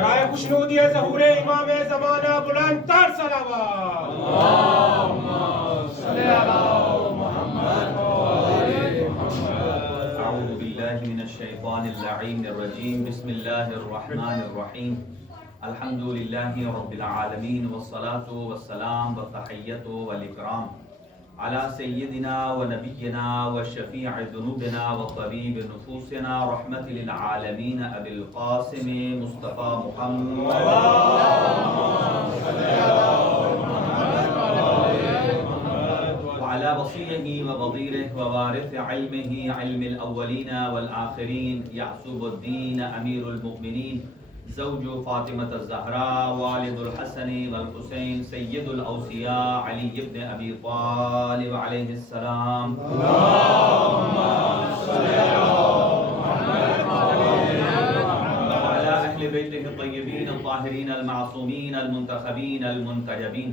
برائے خوشنودی ظہور امام زمانہ بلند تر صلوات اللہم صلی علی محمد اعوذ باللہ من الشیطان اللعین الرجیم بسم اللہ الرحمن الرحیم الحمد للہ رب العالمین والصلاة والسلام والتحیۃ والاکرام علی سیدنا و نبینا و شفیع ذنوبنا و طبیب نفوسنا رحمت للعالمین ابی القاسم مصطفیٰ محمد وعلى وصيه ووزيره ووارث علمه علم الأولين والآخرين يعصب الدين أمير المؤمنين زوج فاطمة الزهراء والد الحسن والحسين سيد الأوصياء علي بن أبي طالب عليه السلام اللهم صل على محمد وعلى أهل بيته الطيبين الطاهرين المعصومين المنتخبين المنتجبين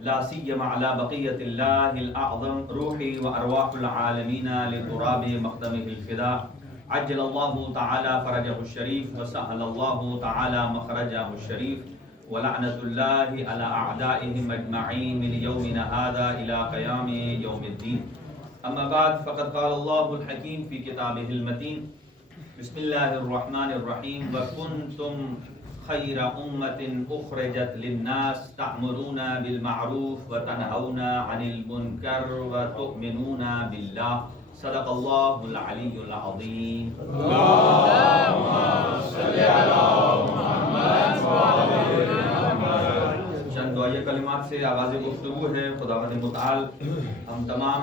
لا سيما على بقية الله الأعظم روحي وأرواح العالمين لتراب مقدمه الفداء عجل الله تعالى فرجه الشريف وسهل الله تعالى مخرجه الشريف ولعنة الله على أعدائهم أجمعين من يومنا هذا إلى قيام يوم الدين أما بعد فقد قال الله الحكيم في كتابه المتين بسم الله الرحمن الرحيم وكنتم خير أمة أخرجت للناس تأمرون بالمعروف وتنهون عن المنكر وتؤمنون بالله صدق الله العلي العظيم اللهم صل على محمد وعلى محمد چند دعائیہ کلمات سے آغاز گفتگو ہے. خداوند متعال ہم تمام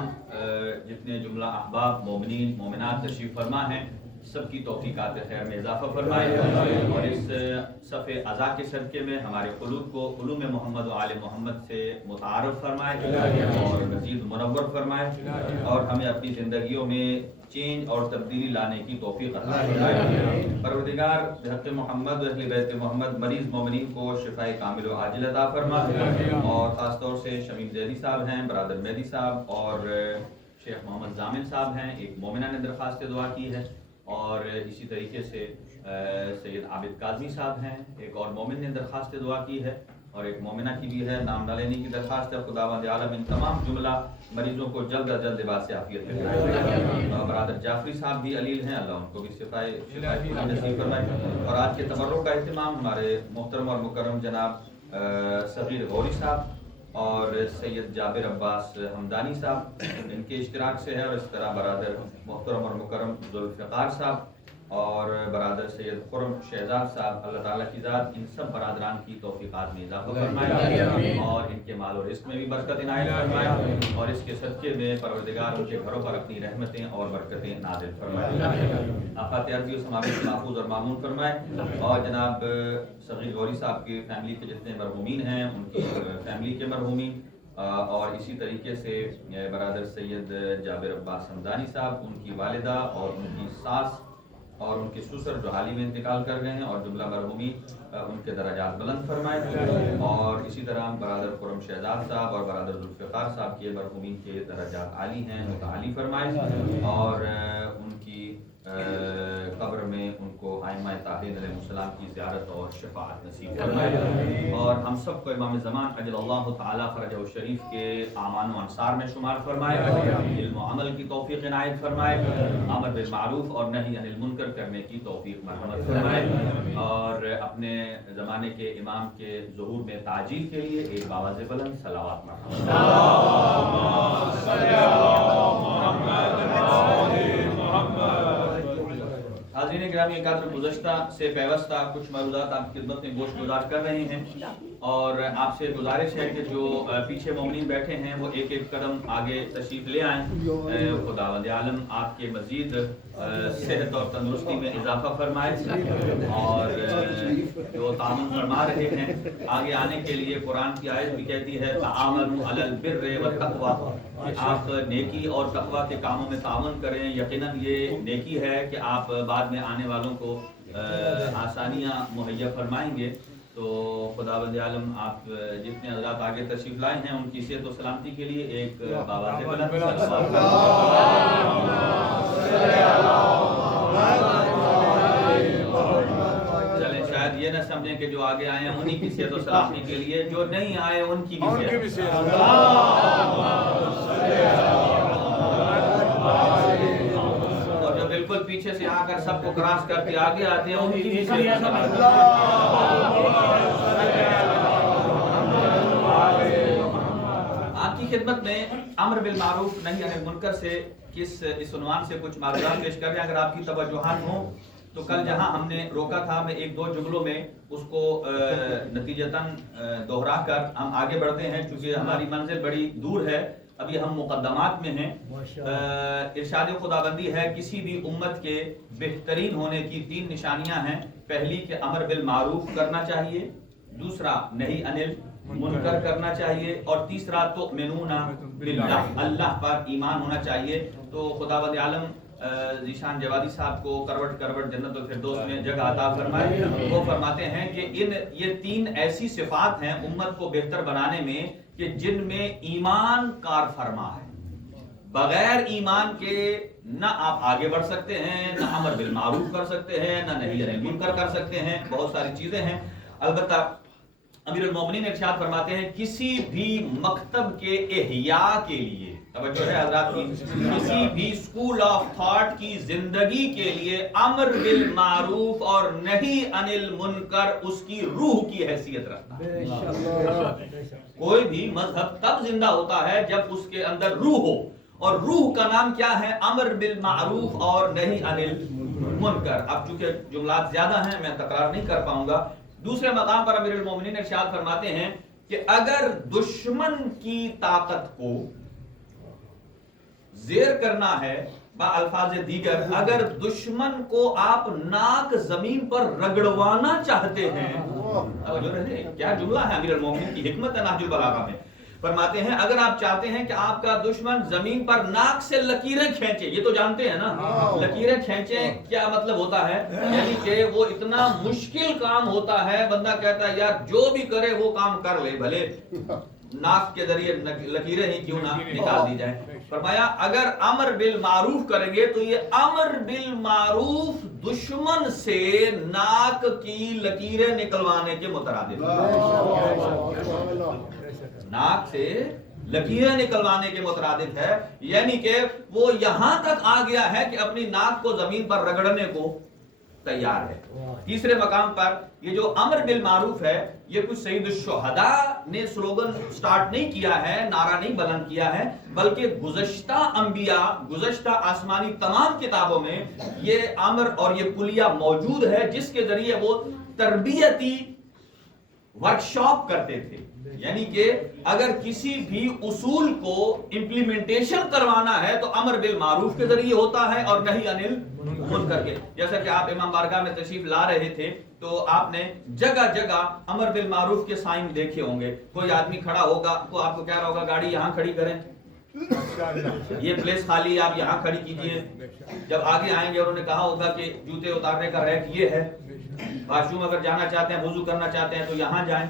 جتنے جملہ احباب مومنین مومنات تشریف فرما ہیں سب کی توفیقات خیر میں اضافہ فرمائے اور اس صف عزا کے صدقے میں ہمارے قلوب کو علوم محمد و آل محمد سے متعارف فرمائے اور مزید منور فرمائے اور ہمیں اپنی زندگیوں میں چینج اور تبدیلی لانے کی توفیق عطا فرمائے. پروردگار بحق محمد و اہل بیت محمد مریض مومنین کو شفاء کامل و عاجل عطا فرما اور خاص طور سے شمیم زیدی صاحب ہیں، برادر مہدی صاحب اور شیخ محمد زامل صاحب ہیں. ایک مومنہ نے درخواست دعا کی ہے اور اسی طریقے سے سید عابد کاظمی صاحب ہیں. ایک اور مومن نے درخواست دعا کی ہے اور ایک مومنہ کی بھی ہے، نام نہ لینے کی درخواست ہے. خداوند عالم ان تمام جملہ مریضوں کو جلد از جلد لباس عافیت میں فرمائے. برادر جعفری صاحب بھی علیل ہیں، اللہ ان کو بھی شفاء نصیب فرمائے. اور آج کے تبرک کا اہتمام ہمارے محترم اور مکرم جناب صغیر غوری صاحب اور سید جابر عباس حمدانی صاحب ان کے اشتراک سے ہے. اور اس طرح برادر محترم اور مکرم ذوالفقار صاحب اور برادر سید خرم شہزاد صاحب، اللہ تعالیٰ کی ذات ان سب برادران کی توفیقات میں اضافہ فرمائے اور ان کے مال و رزق میں بھی برکت عنایت فرمائے اور اس کے صدقے میں پروردگار ان کے گھروں پر اپنی رحمتیں اور برکتیں نازل فرمائے. آفات عرضی و سماوی سے محفوظ اور معمون فرمائے اور جناب صغیر غوری صاحب کی فیملی کے جتنے مرحومین ہیں ان کی فیملی کے مرحومین اور اسی طریقے سے برادر سید جابر عباس حمدانی صاحب، ان کی والدہ اور ان کی ساس اور ان کے سسر جو حال ہی میں انتقال کر گئے ہیں اور جملہ مرحومین ان کے درجات بلند فرمائے. اور اسی طرح برادر خرم شہزاد صاحب اور برادر ذوالفقار صاحب کے مرحومین کے درجات عالی ہیں، متعالی فرمائے اور ان کی قبر میں ان کو ائمہ طاہرین علیہ السلام کی زیارت اور شفاعت نصیب فرمائے. اور ہم سب کو امام زمان عجل اللہ تعالیٰ فرجہ الشریف کے اعوان و انصار میں شمار فرمائے. علم و عمل کی توفیق عنایت فرمائے، امر بالمعروف اور نہی عن المنکر کرنے کی توفیق مرحمت فرمائے اور اپنے زمانے کے امام کے ظہور میں تعجیل کے لیے ایک باواز بلند صلوات مرحمت. حاضرین گرامی، ایک آدھر گزشتہ سے پیوستہ کچھ موضوعات آپ کی خدمت میں گوش گزار کر رہے ہیں اور آپ سے گزارش ہے کہ جو پیچھے مومنین بیٹھے ہیں وہ ایک ایک قدم آگے تشریف لے آئیں. خداوند عالم آپ کے مزید صحت اور تندرستی میں اضافہ فرمائے اور جو تعاون فرما رہے ہیں آگے آنے کے لیے. قرآن کی آیت بھی کہتی ہے تعاونوا علی البر والتقوی، کہ آپ نیکی اور تقوی کے کاموں میں تعاون کریں. یقیناً یہ نیکی ہے کہ آپ بعد میں آنے والوں کو آسانیاں مہیا فرمائیں گے. تو خداوند عالم آپ جتنے حضرات آگے تشریف لائے ہیں ان کی صحت و سلامتی کے لیے ایک باواز بلند چلیں. شاید یہ نہ سمجھیں کہ جو آگے آئے ہیں انہی کی صحت و سلامتی کے لیے، جو نہیں آئے ان کی بھی صحت، اور جو بالکل پیچھے سے آ کر سب کو کراس کر کے آگے آتے ہیں ان کی بھی صحت و سلامتی۔ آپ کی خدمت میں امر بالمعروف نہی عن المنکر سے اس عنوان سے کچھ معلومات پیش کر رہے ہیں۔ اگر آپ کی توجہات ہوں تو کل جہاں ہم نے روکا تھا، میں ایک دو جملوں میں اس کو نتیجتاً دوہرا کر ہم آگے بڑھتے ہیں، چونکہ ہماری منزل بڑی دور ہے، ابھی ہم مقدمات میں ہیں۔ ارشاد خداوندی ہے کسی بھی امت کے بہترین ہونے کی 3 نشانیاں ہیں۔ پہلی کہ امر بالمعروف کرنا چاہیے، دوسرا نہی عن المنکر کرنا چاہیے، اور تیسرا تؤمنون باللہ، اللہ پر ایمان ہونا چاہیے۔ تو خداوند عالم ذیشان جوادی صاحب کو کروٹ کروٹ جنت الفردوس میں جگہ عطا فرمائے۔ وہ فرماتے ہیں کہ یہ 3 ایسی صفات ہیں امت کو بہتر بنانے میں کہ جن میں ایمان کار فرما ہے۔ بغیر ایمان کے نہ آپ آگے بڑھ سکتے ہیں، نہ امر بالمعروف کر سکتے ہیں، نہ نہی عن المنکر کر سکتے ہیں، بہت ساری چیزیں ہیں۔ البتہ امیر المومنین ارشاد فرماتے ہیں کسی بھی مکتب کے احیاء کے لیے، توجہ ہے حضرات کی، کسی بھی اسکول آف تھاٹ کی زندگی کے لیے امر بالمعروف اور نہی عن المنکر اس کی روح کی حیثیت رکھتا ہے۔ کوئی بھی مذہب تب زندہ ہوتا ہے جب اس کے اندر روح ہو، اور روح کا نام کیا ہے؟ امر بالمعروف اور نہی عن المنکر۔ اب چونکہ جملات زیادہ ہیں میں تکرار نہیں کر پاؤں گا۔ دوسرے مقام پر امیر المومنین ارشاد فرماتے ہیں کہ اگر دشمن کی طاقت کو زیر کرنا ہے، با الفاظ دیگر اگر دشمن کو آپ ناک زمین پر رگڑوانا چاہتے ہیں، کیا جملہ ہے امیر المومنین کی حکمت ہے نہج البلاغہ میں، فرماتے ہیں اگر آپ چاہتے ہیں کہ آپ کا دشمن زمین پر ناک سے لکیریں کھینچے، یہ تو جانتے ہیں نا لکیریں کھینچے کیا مطلب ہوتا ہے، یعنی کہ وہ اتنا مشکل کام ہوتا ہے، بندہ کہتا ہے یار جو بھی کرے وہ کام کر لے، بھلے ناک کے ذریعے لکیریں ہی کیوں نہ نکال دی جائیں۔ فرمایا اگر امر بالمعروف کریں گے تو یہ امر بالمعروف دشمن سے ناک کی لکیریں نکلوانے کے مترادف، ناک سے لکیریں نکلوانے کے مترادف ہے، یعنی کہ وہ یہاں تک آ گیا ہے کہ اپنی ناک کو زمین پر رگڑنے کو تیار ہے۔ تیسرے مقام پر یہ جو امر بالمعروف ہے یہ کچھ سید الشہداء نے سلوگن سٹارٹ نہیں کیا ہے، نعرہ نہیں بلند کیا ہے، بلکہ گزشتہ انبیاء، گزشتہ آسمانی تمام کتابوں میں یہ امر اور یہ کلیہ موجود ہے، جس کے ذریعے وہ تربیتی ورکشاپ کرتے تھے۔ یعنی کہ اگر کسی بھی اصول کو امپلیمنٹیشن کروانا ہے تو امر بالمعروف کے ذریعے ہوتا ہے اور نہی عن المنکر کے۔ جیسا کہ آپ امام بارگاہ میں تشریف لا رہے تھے تو آپ نے جگہ جگہ امر بالمعروف کے سائن دیکھے ہوں گے، کوئی آدمی کھڑا ہوگا تو آپ کو کہہ رہا ہوگا گاڑی یہاں کھڑی کریں، یہ پلیس خالی آپ یہاں کھڑی کیجئے۔ جب آگے آئیں گے انہوں نے کہا ہوگا کہ جوتے اتارنے کا ریک یہ ہے، واش روم اگر جانا چاہتے ہیں وضو کرنا چاہتے ہیں تو یہاں جائیں،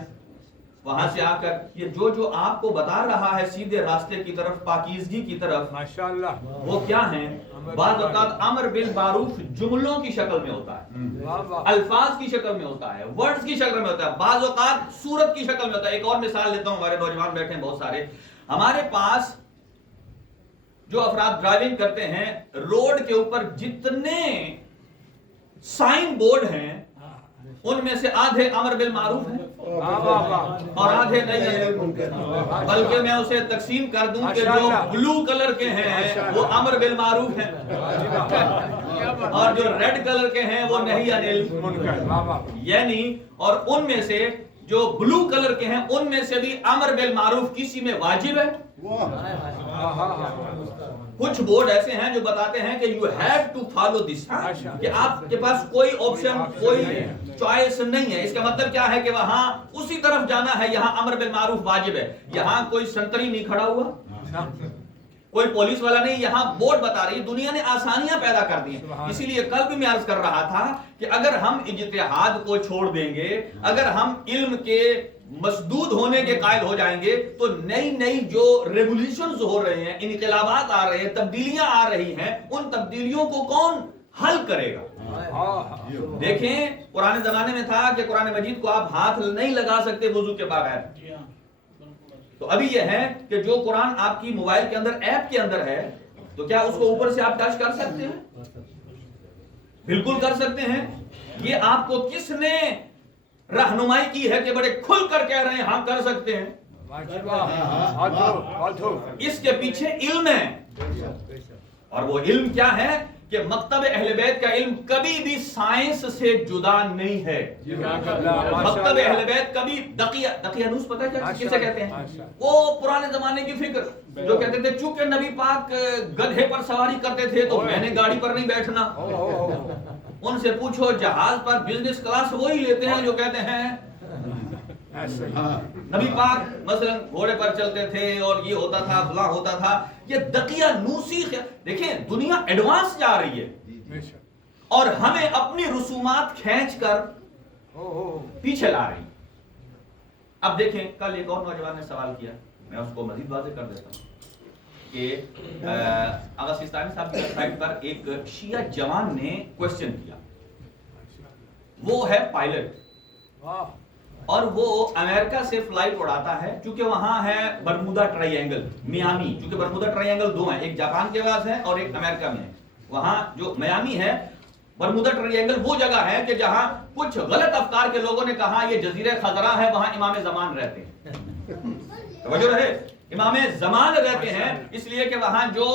وہاں سے آ کر یہ جو آپ کو بتا رہا ہے سیدھے راستے کی طرف، پاکیزگی کی طرف، ماشاءاللہ وہ کیا ہیں؟ بعض اوقات امر بالمعروف جملوں کی شکل میں ہوتا ہے، الفاظ کی شکل میں ہوتا ہے، ورڈز کی شکل میں ہوتا ہے، بعض اوقات صورت کی شکل میں ہوتا ہے۔ ایک اور مثال لیتا ہوں، ہمارے نوجوان بیٹھے ہیں بہت سارے، ہمارے پاس جو افراد ڈرائیونگ کرتے ہیں، روڈ کے اوپر جتنے سائن بورڈ ہیں ان میں سے آدھے امر بالمعروف ہیں اور آدھے نہیں ہیں، بلکہ میں اسے تقسیم کر دوں کہ جو بلو کلر کے ہیں وہ امر بالمعروف ہیں اور جو ریڈ کلر کے ہیں وہ نہی عن المنکر، یعنی اور ان میں سے جو بلو کلر کے ہیں ان میں سے بھی امر بالمعروف کسی میں واجب ہے۔ کچھ بورڈ ایسے ہیں جو بتاتے ہیں کہ you have to follow this, کہ آپ کے پاس کوئی آپشن، کوئی چوائس نہیں ہے۔ اس کا مطلب کیا ہے کہ وہاں اسی طرف جانا ہے، یہاں امر بالمعروف واجب ہے۔ یہاں کوئی سنتری نہیں کھڑا ہوا، کوئی پولیس والا نہیں، یہاں بورڈ بتا رہی ہے۔ دنیا نے آسانیاں پیدا کر دی ہیں، اسی لیے کل بھی میں عرض کر رہا تھا کہ اگر ہم اجتہاد کو چھوڑ دیں گے، اگر ہم علم کے مسدود ہونے کے قائل ہو جائیں گے تو نئی نئی جو ریولیوشنز ہو رہے ہیں، انقلابات آ رہے ہیں، تبدیلیاں آ رہی ہیں، ان تبدیلیوں کو کون حل کرے گا؟ دیکھیں پرانے زمانے میں تھا کہ قرآن مجید کو آپ ہاتھ نہیں لگا سکتے وضو کے بغیر. تو ابھی یہ ہے کہ جو قرآن آپ کی موبائل کے اندر ایپ کے اندر ہے تو کیا اس کو اوپر سے آپ ٹچ کر سکتے ہیں؟ بالکل کر سکتے ہیں. یہ آپ کو کس نے رہنمائی کی ہے کہ بڑے کھل کر کہہ رہے ہیں ہاں کر سکتے ہیں؟ اس کے پیچھے علم ہے. اور وہ علم کیا ہے کہ مکتب اہل بیت کا علم کبھی بھی سائنس سے جدا نہیں ہے. مکتب اہل بیت کبھی دقیانوس پتہ ہے کیا کسے کہتے ہیں؟ وہ پرانے زمانے کی فکر جو کہتے تھے چونکہ نبی پاک گدھے پر سواری کرتے تھے تو میں نے گاڑی پر نہیں بیٹھنا. ان سے پوچھو جہاز پر بزنس کلاس وہی لیتے ہیں جو کہتے ہیں نبی پاک مثلا گھوڑے پر چلتے تھے اور یہ ہوتا تھا فلاں ہوتا تھا. یہ دقیانوسی دیکھیں دنیا ایڈوانس جا رہی ہے اور ہمیں اپنی رسومات کھینچ کر پیچھے لا رہی. اب دیکھیں کل ایک اور نوجوان نے سوال کیا, میں اس کو مزید واضح کر دیتا ہوں کہ آغا سیستانی صاحب کی سائٹ پر ایک شیعہ جوان نے کوسچن کیا. وہ ہے پائلٹ اور وہ امریکہ سے فلائٹ اڑاتا ہے چونکہ وہاں ہے برمودا ٹرائی اینگل میامی, چونکہ برمودا ٹرائی اینگل دو ہیں, ایک جاپان کے پاس ہے اور ایک امریکہ میں ہے. وہاں جو میامی ہے برمودا ٹرائی اینگل وہ جگہ ہے کہ جہاں کچھ غلط افکار کے لوگوں نے کہا یہ جزیرہ خضراء ہے, وہاں امام زمان رہتے ہیں. توجہ رہے, امام زمان رہتے ہیں اس لیے کہ وہاں جو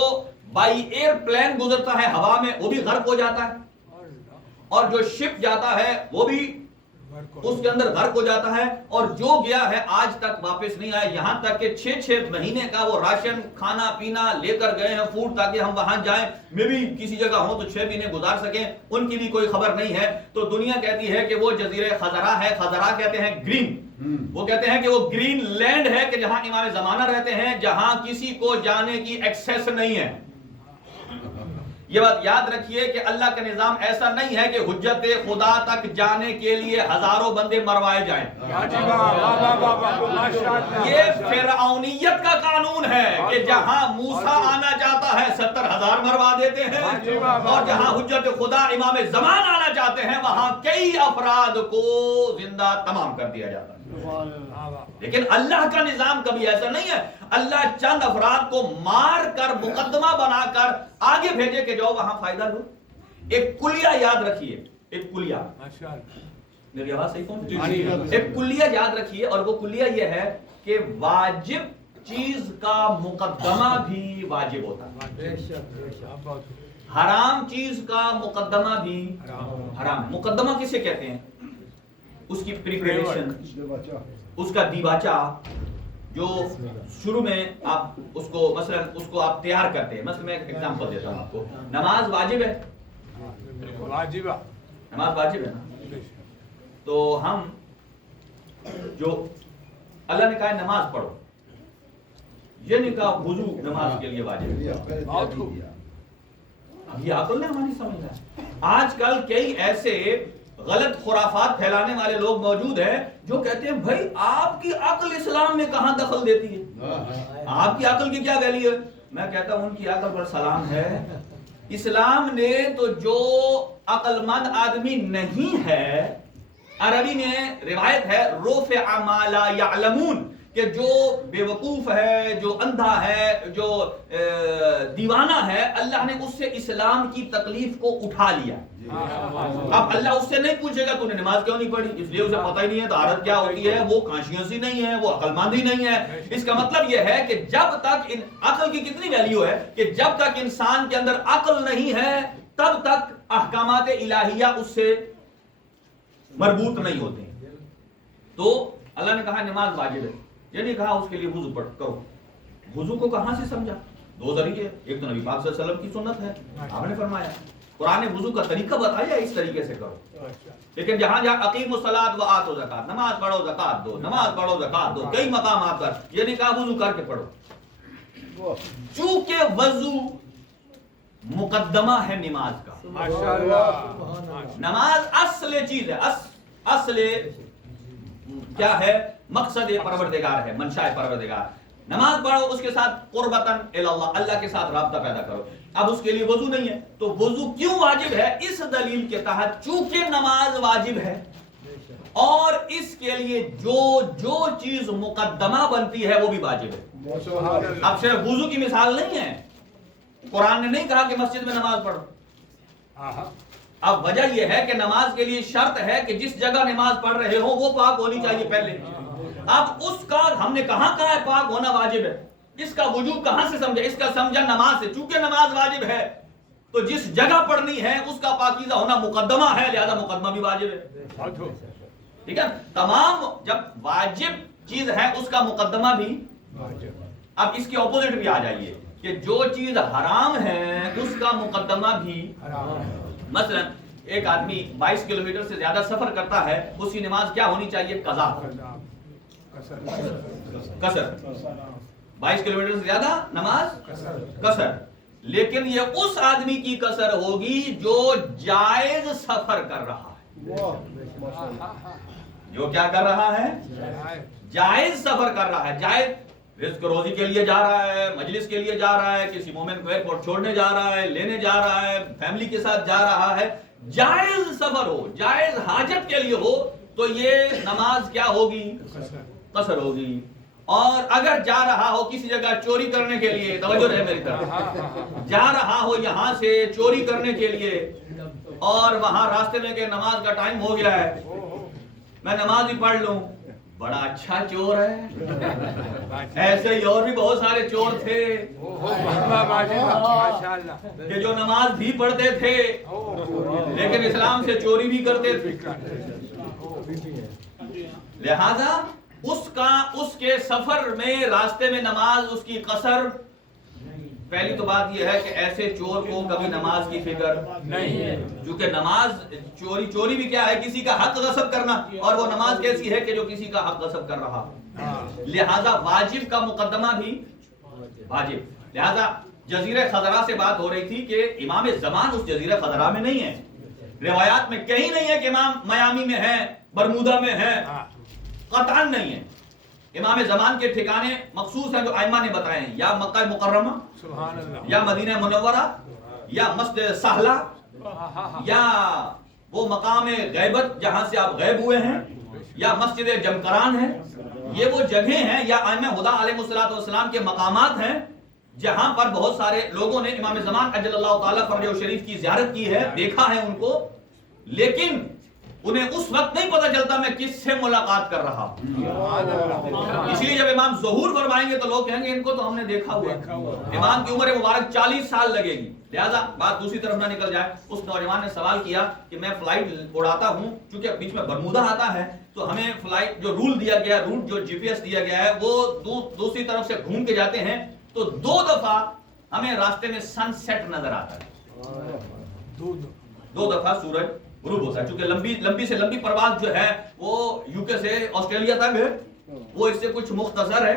بائی ایئر پلین گزرتا ہے ہوا میں وہ بھی غرق ہو جاتا ہے اور جو شپ جاتا ہے وہ بھی اس کے اندر غرق ہو جاتا ہے اور جو گیا ہے آج تک واپس نہیں آیا. یہاں تک کہ 6 مہینے کا وہ راشن کھانا پینا لے کر گئے ہیں فوڈ تاکہ ہم وہاں جائیں میں بھی کسی جگہ ہوں تو 6 مہینے گزار سکیں, ان کی بھی کوئی خبر نہیں ہے. تو دنیا کہتی ہے کہ وہ جزیرہ خضراء ہے. خضراء کہتے ہیں گرین, وہ کہتے ہیں کہ وہ گرین لینڈ ہے کہ جہاں امام زمانہ رہتے ہیں, جہاں کسی کو جانے کی ایکسیس نہیں ہے. یہ بات یاد رکھیے کہ اللہ کا نظام ایسا نہیں ہے کہ حجت خدا تک جانے کے لیے ہزاروں بندے مروائے جائیں. یہ فرعونیت کا قانون ہے کہ جہاں موسیٰ آنا چاہتا ہے 70,000 مروا دیتے ہیں اور جہاں حجت خدا امام زمان آنا چاہتے ہیں وہاں کئی افراد کو زندہ تمام کر دیا جاتا ہے. لیکن اللہ کا نظام کبھی ایسا نہیں ہے. اللہ چند افراد کو مار کر مقدمہ بنا کر آگے بھیجے کہ جاؤ وہاں فائدہ لو. ایک کلیہ یاد رکھیے, ایک کلیہ, میری آواز صحیح پہنچ؟ ایک کلیہ یاد رکھیے اور وہ کلیہ یہ ہے کہ واجب چیز کا مقدمہ بھی واجب ہوتا ہے, حرام چیز کا مقدمہ بھی حرام. مقدمہ کسے کہتے ہیں؟ اس کی پریپریشن, اس کا دیباچہ جو شروع میں آپ اس کو مثلا اس کو آپ تیار کرتے ہیں. مثلا میں ایک ایگزامپل دیتا ہوں آپ کو. نماز واجب ہے, نماز واجب ہے نا. تو ہم جو اللہ نے کہا ہے نماز پڑھو, یہ نہیں کہا وضو نماز کے لیے واجب ہے. یہ عقل نے ہماری سمجھ ہے. آج کل کئی ایسے غلط خرافات پھیلانے والے لوگ موجود ہیں جو کہتے ہیں بھائی آپ کی عقل اسلام میں کہاں دخل دیتی ہے, آپ کی عقل کی کیا ویلیو ہے. میں کہتا ہوں ان کی عقل پر سلام ہے. اسلام نے تو جو عقل مند آدمی نہیں ہے, عربی میں روایت ہے رفع ما لا يعلمون, کہ جو بے وقوف ہے, جو اندھا ہے, جو دیوانہ ہے, اللہ نے اس سے اسلام کی تکلیف کو اٹھا لیا. اب اللہ اس سے نہیں پوچھے گا تو نے نماز کیوں نہیں پڑھی, اس لیے اسے پتہ ہی نہیں ہے طہارت کیا ہوتی ہے, وہ کانشیس ہی نہیں ہے, وہ عقل مند ہی نہیں ہے. اس کا مطلب یہ ہے کہ جب تک عقل کی کتنی ویلیو ہے کہ جب تک انسان کے اندر عقل نہیں ہے تب تک احکامات الہیہ اس سے مربوط نہیں ہوتے. تو اللہ نے کہا نماز واجب ہے, یہ نہیں کہا اس کے لیے وضو پڑھ کرو. وضو کو کہاں سے سمجھا؟ دو ذریعے, ایک تو نبی پاک صلی اللہ علیہ وسلم کی سنت ہے, آپ نے فرمایا. قرآن نے وضو کا طریقہ بتایا اس طریقے سے کرو. لیکن جہاں جہاں اقیموا الصلاۃ وآتوا الزکات, نماز پڑھو زکات دو, نماز پڑھو زکات دو, کئی مقامات پر, یہ نہیں کہا وضو کر کے پڑھو. چونکہ وضو مقدمہ ہے نماز کا. نماز اصل چیز ہے, اصل کیا ہے؟ مقصد پروردگار ہے, منشاء پروردگار. نماز پڑھو اس کے ساتھ قربتن اللہ، اللہ کے ساتھ رابطہ پیدا کرو. اب اس کے لیے وضو نہیں ہے تو وضو کیوں واجب ہے؟ اس دلیل کے تحت چونکہ نماز واجب ہے اور اس کے لیے جو چیز مقدمہ بنتی ہے وہ بھی واجب ہے. اب صرف وضو کی مثال نہیں ہے، قرآن نے نہیں کہا کہ مسجد میں نماز پڑھو. اب وجہ یہ ہے کہ نماز کے لیے شرط ہے کہ جس جگہ نماز پڑھ رہے ہو وہ پاک ہونی چاہیے پہلے. اب اس کا ہم نے کہاں کہا ہے پاک ہونا واجب ہے؟ اس کا وجوب کہاں سے سمجھا؟ اس کا سمجھا نماز سے. چونکہ نماز واجب ہے تو جس جگہ پڑھنی ہے اس کا پاکیزہ ہونا مقدمہ ہے، لہذا مقدمہ بھی واجب ہے. ٹھیک ہے، تمام جب واجب چیز ہے اس کا مقدمہ بھی. اب اس کی اپوزٹ بھی آ جائیے کہ جو چیز حرام ہے اس کا مقدمہ بھی. مثلا ایک آدمی 22 کلومیٹر سے زیادہ سفر کرتا ہے، اس کی نماز کیا ہونی چاہیے؟ قضا، قصر. 22 کلومیٹر سے زیادہ نماز قصر. لیکن یہ اس آدمی کی قصر ہوگی جو جائز سفر کر رہا ہے. جو کیا کر رہا ہے؟ جائز سفر کر رہا ہے. جائز رزق روزی کے لیے جا رہا ہے، مجلس کے لیے جا رہا ہے، کسی مومن کو ایئرپورٹ چھوڑنے جا رہا ہے، لینے جا رہا ہے، فیملی کے ساتھ جا رہا ہے. جائز سفر ہو، جائز حاجت کے لیے ہو تو یہ نماز کیا ہوگی؟ قصر ہوگی. اور اگر جا رہا ہو کسی جگہ چوری کرنے کے لیے، توجہ رہے میری طرف، جا رہا ہو یہاں سے چوری کرنے کے لیے اور وہاں راستے میں کہ نماز کا ٹائم ہو گیا ہے، میں نماز ہی پڑھ لوں، بڑا اچھا چور ہے. ایسے ہی اور بھی بہت سارے چور تھے کہ جو نماز بھی پڑھتے تھے لیکن اسلام سے چوری بھی کرتے تھے. لہذا اس کے سفر میں راستے میں نماز اس کی قصر. پہلی تو بات یہ ہے کہ ایسے چور کو کبھی نماز کی فکر نہیں ہے، کیونکہ نماز چوری بھی کیا ہے؟ کسی کا حق غصب کرنا، اور وہ نماز کیسی ہے کہ جو کسی کا حق غصب کر رہا. لہذا واجب کا مقدمہ بھی واجب. لہذا جزیرہ خضرا سے بات ہو رہی تھی کہ امام زمان اس جزیرہ خضرا میں نہیں ہے. روایات میں کہیں نہیں ہے کہ امام میامی میں ہے، برمودا میں ہے، قطعاً نہیں ہے. امام زمان کے ٹھکانے مخصوص ہیں جو ائمہ نے بتائے ہیں، یا مکہ مکرمہ، یا مدینہ منورہ، یا مسجد سہلہ، یا وہ مقام غیبت جہاں سے آپ غیب ہوئے ہیں، یا مسجد جمکران ہے. یہ وہ جگہیں ہیں یا ائمہ خدا علیہ الصلوۃ والسلام کے مقامات ہیں جہاں پر بہت سارے لوگوں نے امام زمان اجل اللہ تعالیٰ فرجہ شریف کی زیارت کی ہے، دیکھا ہے ان کو، لیکن انہیں اس وقت نہیں پتہ چلتا میں کس سے ملاقات کر رہا ہوں. اس لیے جب امام ظہور فرمائیں گے تو لوگ کہیں گے ان کو تو ہم نے دیکھا ہوا. امام کی عمر مبارک 40 سال لگے گی. لہذا بات دوسری طرف نہ نکل جائے. اس نوجوان نے سوال کیا کہ میں فلائٹ اڑاتا ہوں، چونکہ بیچ میں برمودا آتا ہے تو ہمیں فلائٹ جو رول دیا گیا، روٹ جو جی پی ایس دیا گیا ہے وہ دوسری طرف سے گھوم کے جاتے ہیں تو 2 دفعہ ہمیں راستے میں سن سیٹ نظر آتا ہے. 2 دفعہ سورج غروب ہوتا ہے. چونکہ لمبی سے لمبی پرواز جو ہے وہ یو کے سے آسٹریلیا تک ہے، وہ اس سے کچھ مختصر ہے،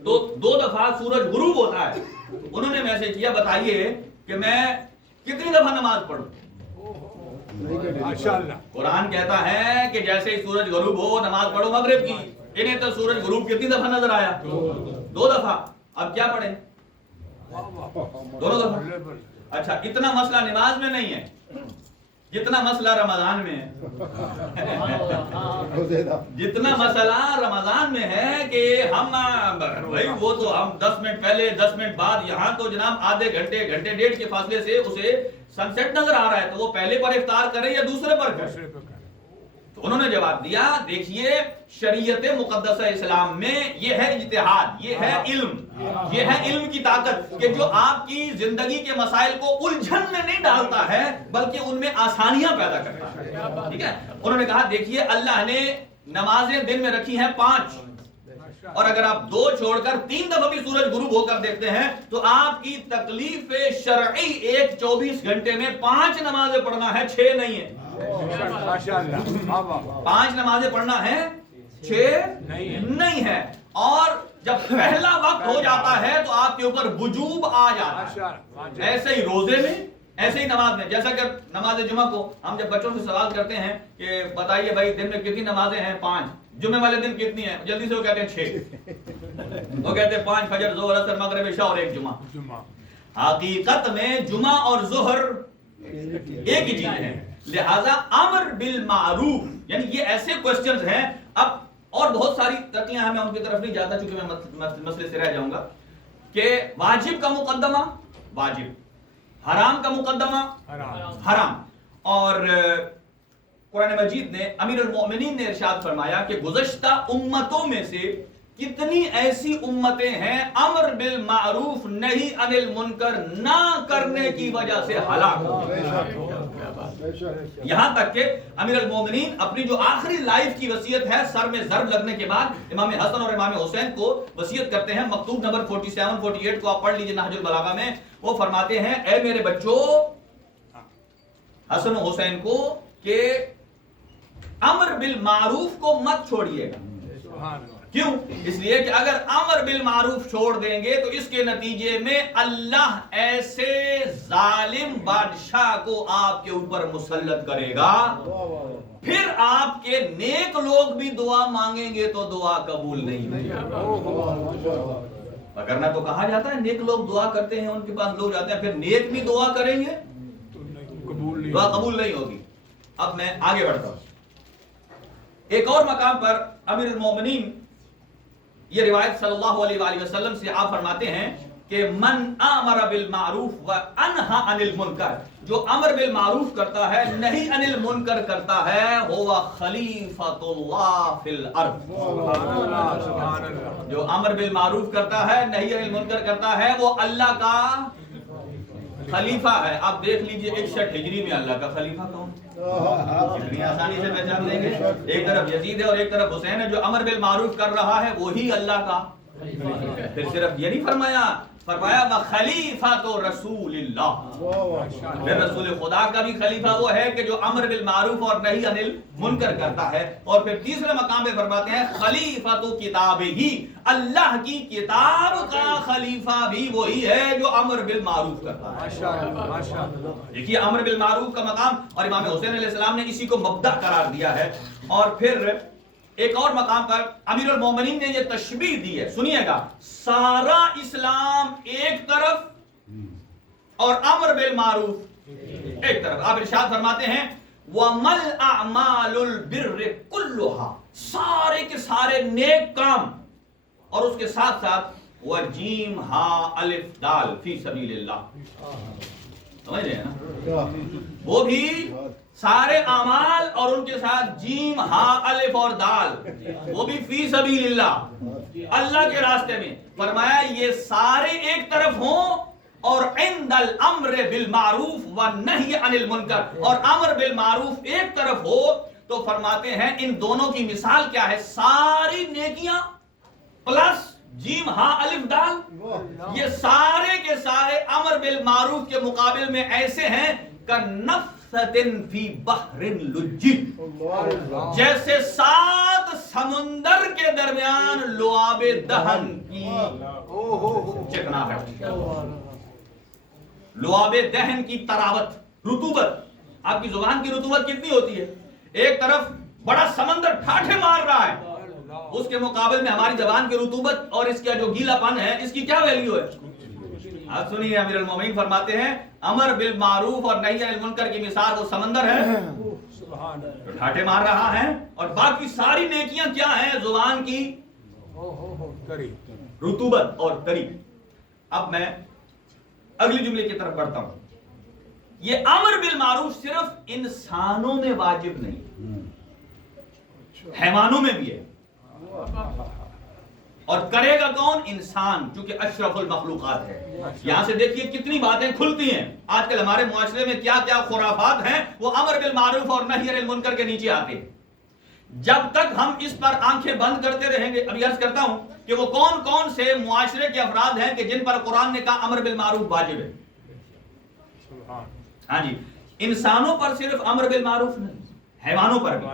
تو 2 دفعہ سورج غروب ہوتا ہے. انہوں نے میسج کیا بتائیے کہ میں کتنی دفعہ نماز پڑھوں؟ قرآن کہتا ہے کہ جیسے ہی سورج غروب ہو نماز پڑھو مغرب کی. انہیں تو سورج غروب کتنی دفعہ نظر آیا؟ 2 دفعہ. اب کیا پڑھیں؟ 2 دفعہ. اچھا، اتنا مسئلہ نماز میں نہیں ہے جتنا مسئلہ رمضان میں ہے. جتنا مسئلہ رمضان میں ہے کہ ہم بھائی وہ تو ہم 10 منٹ پہلے 10 منٹ بعد، یہاں تو جناب آدھے گھنٹے 1.5 کے فاصلے سے اسے سن سیٹ نظر آ رہا ہے تو وہ پہلے پر افطار کرے یا دوسرے پر کرے؟ تو انہوں نے جواب دیا دیکھیے شریعت مقدسہ اسلام میں یہ ہے اجتہاد، یہ ہے علم، یہ ہے علم کی طاقت کہ جو آپ کی زندگی کے مسائل کو الجھن میں نہیں ڈالتا ہے بلکہ ان میں آسانیاں پیدا کرتا ہے. ٹھیک ہے، انہوں نے کہا دیکھیے اللہ نے نمازیں دن میں رکھی ہیں 5، اور اگر آپ 2 چھوڑ کر 3 دفعہ بھی سورج غروب ہو کر دیکھتے ہیں تو آپ کی تکلیف شرعی ایک 24 گھنٹے میں 5 نمازیں پڑھنا ہے، 6 نہیں ہے. 5 نمازیں پڑھنا ہے، 6 نہیں ہے. اور جب پہلا وقت ہو جاتا ہے تو آپ کے اوپر وجوب آ جاتا ہے. ایسے ہی روزے میں، ایسے ہی نماز میں. جیسا کہ نماز جمعہ کو ہم جب بچوں سے سوال کرتے ہیں کہ بتائیے بھائی دن میں کتنی نمازیں ہیں؟ 5. جمعے والے دن کتنی ہیں؟ جلدی سے وہ کہتے ہیں 6. وہ کہتے ہیں 5 فجر ظہر اثر مغرب عشاء اور 1 جمعہ. حقیقت میں جمعہ اور ظہر ایک ہی چیز ہے. لہذا امر بالمعروف یعنی یہ ایسے کوسچنز ہیں. اب اور بہت ساری ترقیاں ہیں, میں ان کی طرف نہیں جاتا چونکہ میں مسئلے سے رہ جاؤں گا. کہ واجب کا مقدمہ واجب, حرام کا مقدمہ حرام. اور قرآن مجید نے امیر المؤمنین نے ارشاد فرمایا کہ گزشتہ امتوں میں سے کتنی ایسی امتیں ہیں امر بالمعروف نہی عن المنکر نہ کرنے کی وجہ سے ہلاک ہو گئے. یہاں تک کہ امیر المومنین اپنی جو آخری لائف کی وصیت ہے سر میں ضرب لگنے کے بعد امام حسن اور امام حسین کو وصیت کرتے ہیں. مکتوب نمبر 47 48 کو آپ پڑھ لیجئے نہج البلاغہ میں. وہ فرماتے ہیں اے میرے بچوں حسن و حسین کو کہ امر بالمعروف کو مت چھوڑیے گا. کیوں؟ اس لیے کہ اگر امر بالمعروف چھوڑ دیں گے تو اس کے نتیجے میں اللہ ایسے ظالم بادشاہ کو آپ کے اوپر مسلط کرے گا, پھر آپ کے نیک لوگ بھی دعا مانگیں گے تو دعا قبول نہیں ہوگی. وگرنہ تو کہا جاتا ہے نیک لوگ دعا کرتے ہیں ان کے پاس لوگ جاتے ہیں, پھر نیک بھی دعا کریں گے دعا قبول نہیں ہوگی. اب میں آگے بڑھتا ہوں. ایک اور مقام پر امیر المومنین یہ روایت صلی اللہ علیہ وآلہ وسلم سے آپ فرماتے ہیں کہ من امر بالمعروف وانہا عن المنکر, جو امر بالمعروف کرتا ہے نہی عن المنکر کرتا ہے ہوا خلیفۃ اللہ فی الارض. جو امر بالمعروف کرتا ہے نہی عن المنکر کرتا ہے وہ اللہ کا خلیفہ ہے. آپ دیکھ لیجئے 61 ہجری میں اللہ کا خلیفہ کون؟ اتنی آسانی سے پہچان دیں گے. ایک طرف یزید ہے اور ایک طرف حسین ہے. جو امر بالمعروف کر رہا ہے وہی اللہ کا. پھر صرف یہ نہیں فرمایا خلیفۃ رسول اللہ, پھر رسول خدا کا بھی خلیفہ وہ ہے کہ جو امر بالمعروف اور نہی عن المنکر کرتا ہے. اور پھر تیسرے مقام پہ فرماتے ہیں خلیفۃ کتابہ, اللہ کی کتاب کا خلیفہ بھی وہی ہے جو امر بالمعروف کرتا ہے. دیکھیے امر بالمعروف کا مقام, اور امام حسین علیہ السلام نے اسی کو مبدأ قرار دیا ہے. اور پھر ایک اور مقام پر امیر المومنین نے یہ تشبیہ دی ہے, سنیے گا. سارا اسلام ایک طرف اور امر بالمعروف ایک طرف. آپ ارشاد فرماتے ہیں وَمَلْ أَعْمَالُ الْبِرِّ كُلُّهَا, سارے کے سارے نیک کام, اور اس کے ساتھ ساتھ وَجِيم ہا الف دال فی سبیل اللہ. سمجھ رہے ہیں نا, وہ بھی سارے اعمال اور ان کے ساتھ جیم ہا الف اور دال, وہ بھی فی سبیل اللہ, اللہ کے راستے میں. فرمایا یہ سارے ایک طرف ہوں اور عند الامر بالمعروف والنہی عن المنکر, اور امر بالمعروف ایک طرف ہو. تو فرماتے ہیں ان دونوں کی مثال کیا ہے؟ ساری نیکیاں پلس جیم ہا الف دال, یہ سارے کے سارے امر بالمعروف کے مقابل میں ایسے ہیں فی بحر لجی, جیسے 7 سمندر کے درمیان لعاب دہن کی چکناہٹ, لعاب دہن کی تراوت, رطوبت. آپ کی زبان کی رطوبت کتنی ہوتی ہے؟ ایک طرف بڑا سمندر ٹھاٹھے مار رہا ہے, اس کے مقابل میں ہماری زبان کی رطوبت اور اس کا جو گیلا پن ہے اس کی کیا ویلیو ہے؟ آپ سنیے, امیر المومنین فرماتے ہیں امر بالمعروف اور نہی عن المنکر کی مثال وہ سمندر ہے جو ٹھاٹھے مار رہا ہے, اور باقی ساری نیکیاں کیا ہیں؟ زبان کی رطوبت اور تری. اب میں اگلی جملے کی طرف بڑھتا ہوں. یہ امر بالمعروف صرف انسانوں میں واجب نہیں, حیوانوں میں بھی ہے. اور کرے گا کون؟ انسان, چونکہ اشرف المخلوقات ہے. یہاں سے دیکھیے کتنی باتیں کھلتی ہیں. آج کل ہمارے معاشرے میں کیا کیا خرافات ہیں, وہ امر بالمعروف اور نہی عن المنکر کے نیچے آتے ہیں. جب تک ہم اس پر آنکھیں بند کرتے رہیں گے, ابھی عرض کرتا ہوں کہ وہ کون کون سے معاشرے کے افراد ہیں کہ جن پر قرآن نے کہا امر بالمعروف واجب ہے. ہاں جی, انسانوں پر صرف امر بالمعروف نہیں, حیوانوں پر بھی.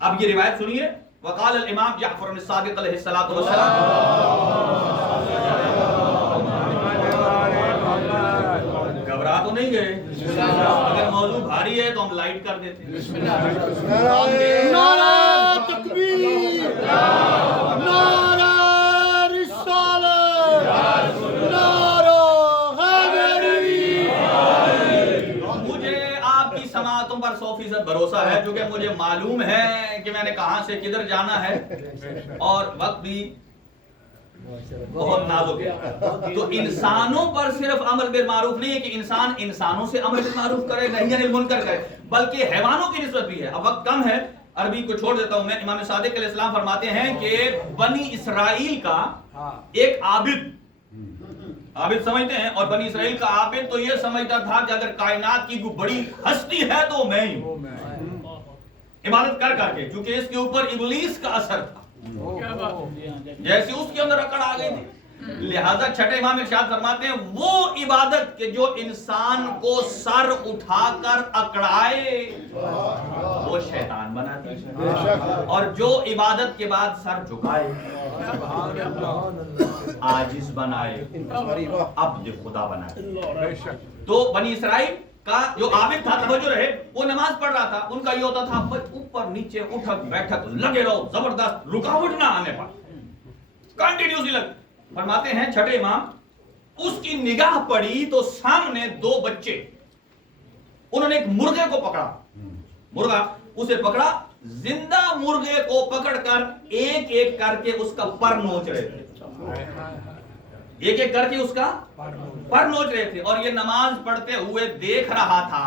اب یہ روایت سنیے. وقال الامام جعفر الصادق علیہ الصلوۃ والسلام, گھبرا تو نہیں گئے؟ اگر موضوع بھاری ہے تو ہم لائٹ کر دیتے ہیں. نعرہ تکبیر, نعرہ رسالت. بھروسہ ہے چونکہ مجھے معلوم ہے کہ میں نے کہاں سے کدھر جانا ہے اور وقت بھی بہت نازک ہے. تو انسانوں پر صرف امر بالمعروف نہیں ہے کہ انسان انسانوں سے امر بالمعروف کرے نہی عن المنکر کرے, بلکہ حیوانوں کی نسبت بھی ہے. اب وقت کم ہے, عربی کو چھوڑ دیتا ہوں میں. امام صادق علیہ السلام فرماتے ہیں کہ بنی اسرائیل کا ایک عابد سمجھتے ہیں, اور بنی اسرائیل کا عابد تو یہ سمجھتا تھا کہ اگر کائنات کی کوئی بڑی ہستی ہے تو میں ہی ہوں, عبادت کر کر کے, کیونکہ اس کے اوپر ابلیس کا اثر تھا, جیسے اس کے اندر اکڑ آ گئی تھی. لہذا چھٹے امام ارشاد فرماتے ہیں وہ عبادت کہ جو انسان کو سر اٹھا کر اکڑائے وہ شیطان بناتی ہے, اور جو عبادت کے بعد سر جھکائے عاجز بنائے عبد خدا بنائے. تو بنی اسرائیل کا جو عابد تھا, توجہ رہے, وہ نماز پڑھ رہا تھا, ان کا یہ ہوتا تھا اوپر نیچے اٹھک بیٹھک لگے رہو, زبردست, رکاوٹ نہ آنے پر کنٹینیوسلی لگ. فرماتے ہیں چھٹے امام اس کی نگاہ پڑی تو سامنے دو بچے, انہوں نے ایک مرغے کو پکڑا, مرغا اسے پکڑا, زندہ مرغے کو پکڑ کر ایک ایک کر کے اس کا پر نوچ رہے تھے, ایک ایک کر کے اس کا پر نوچ رہے تھے, اور یہ نماز پڑھتے ہوئے دیکھ رہا تھا,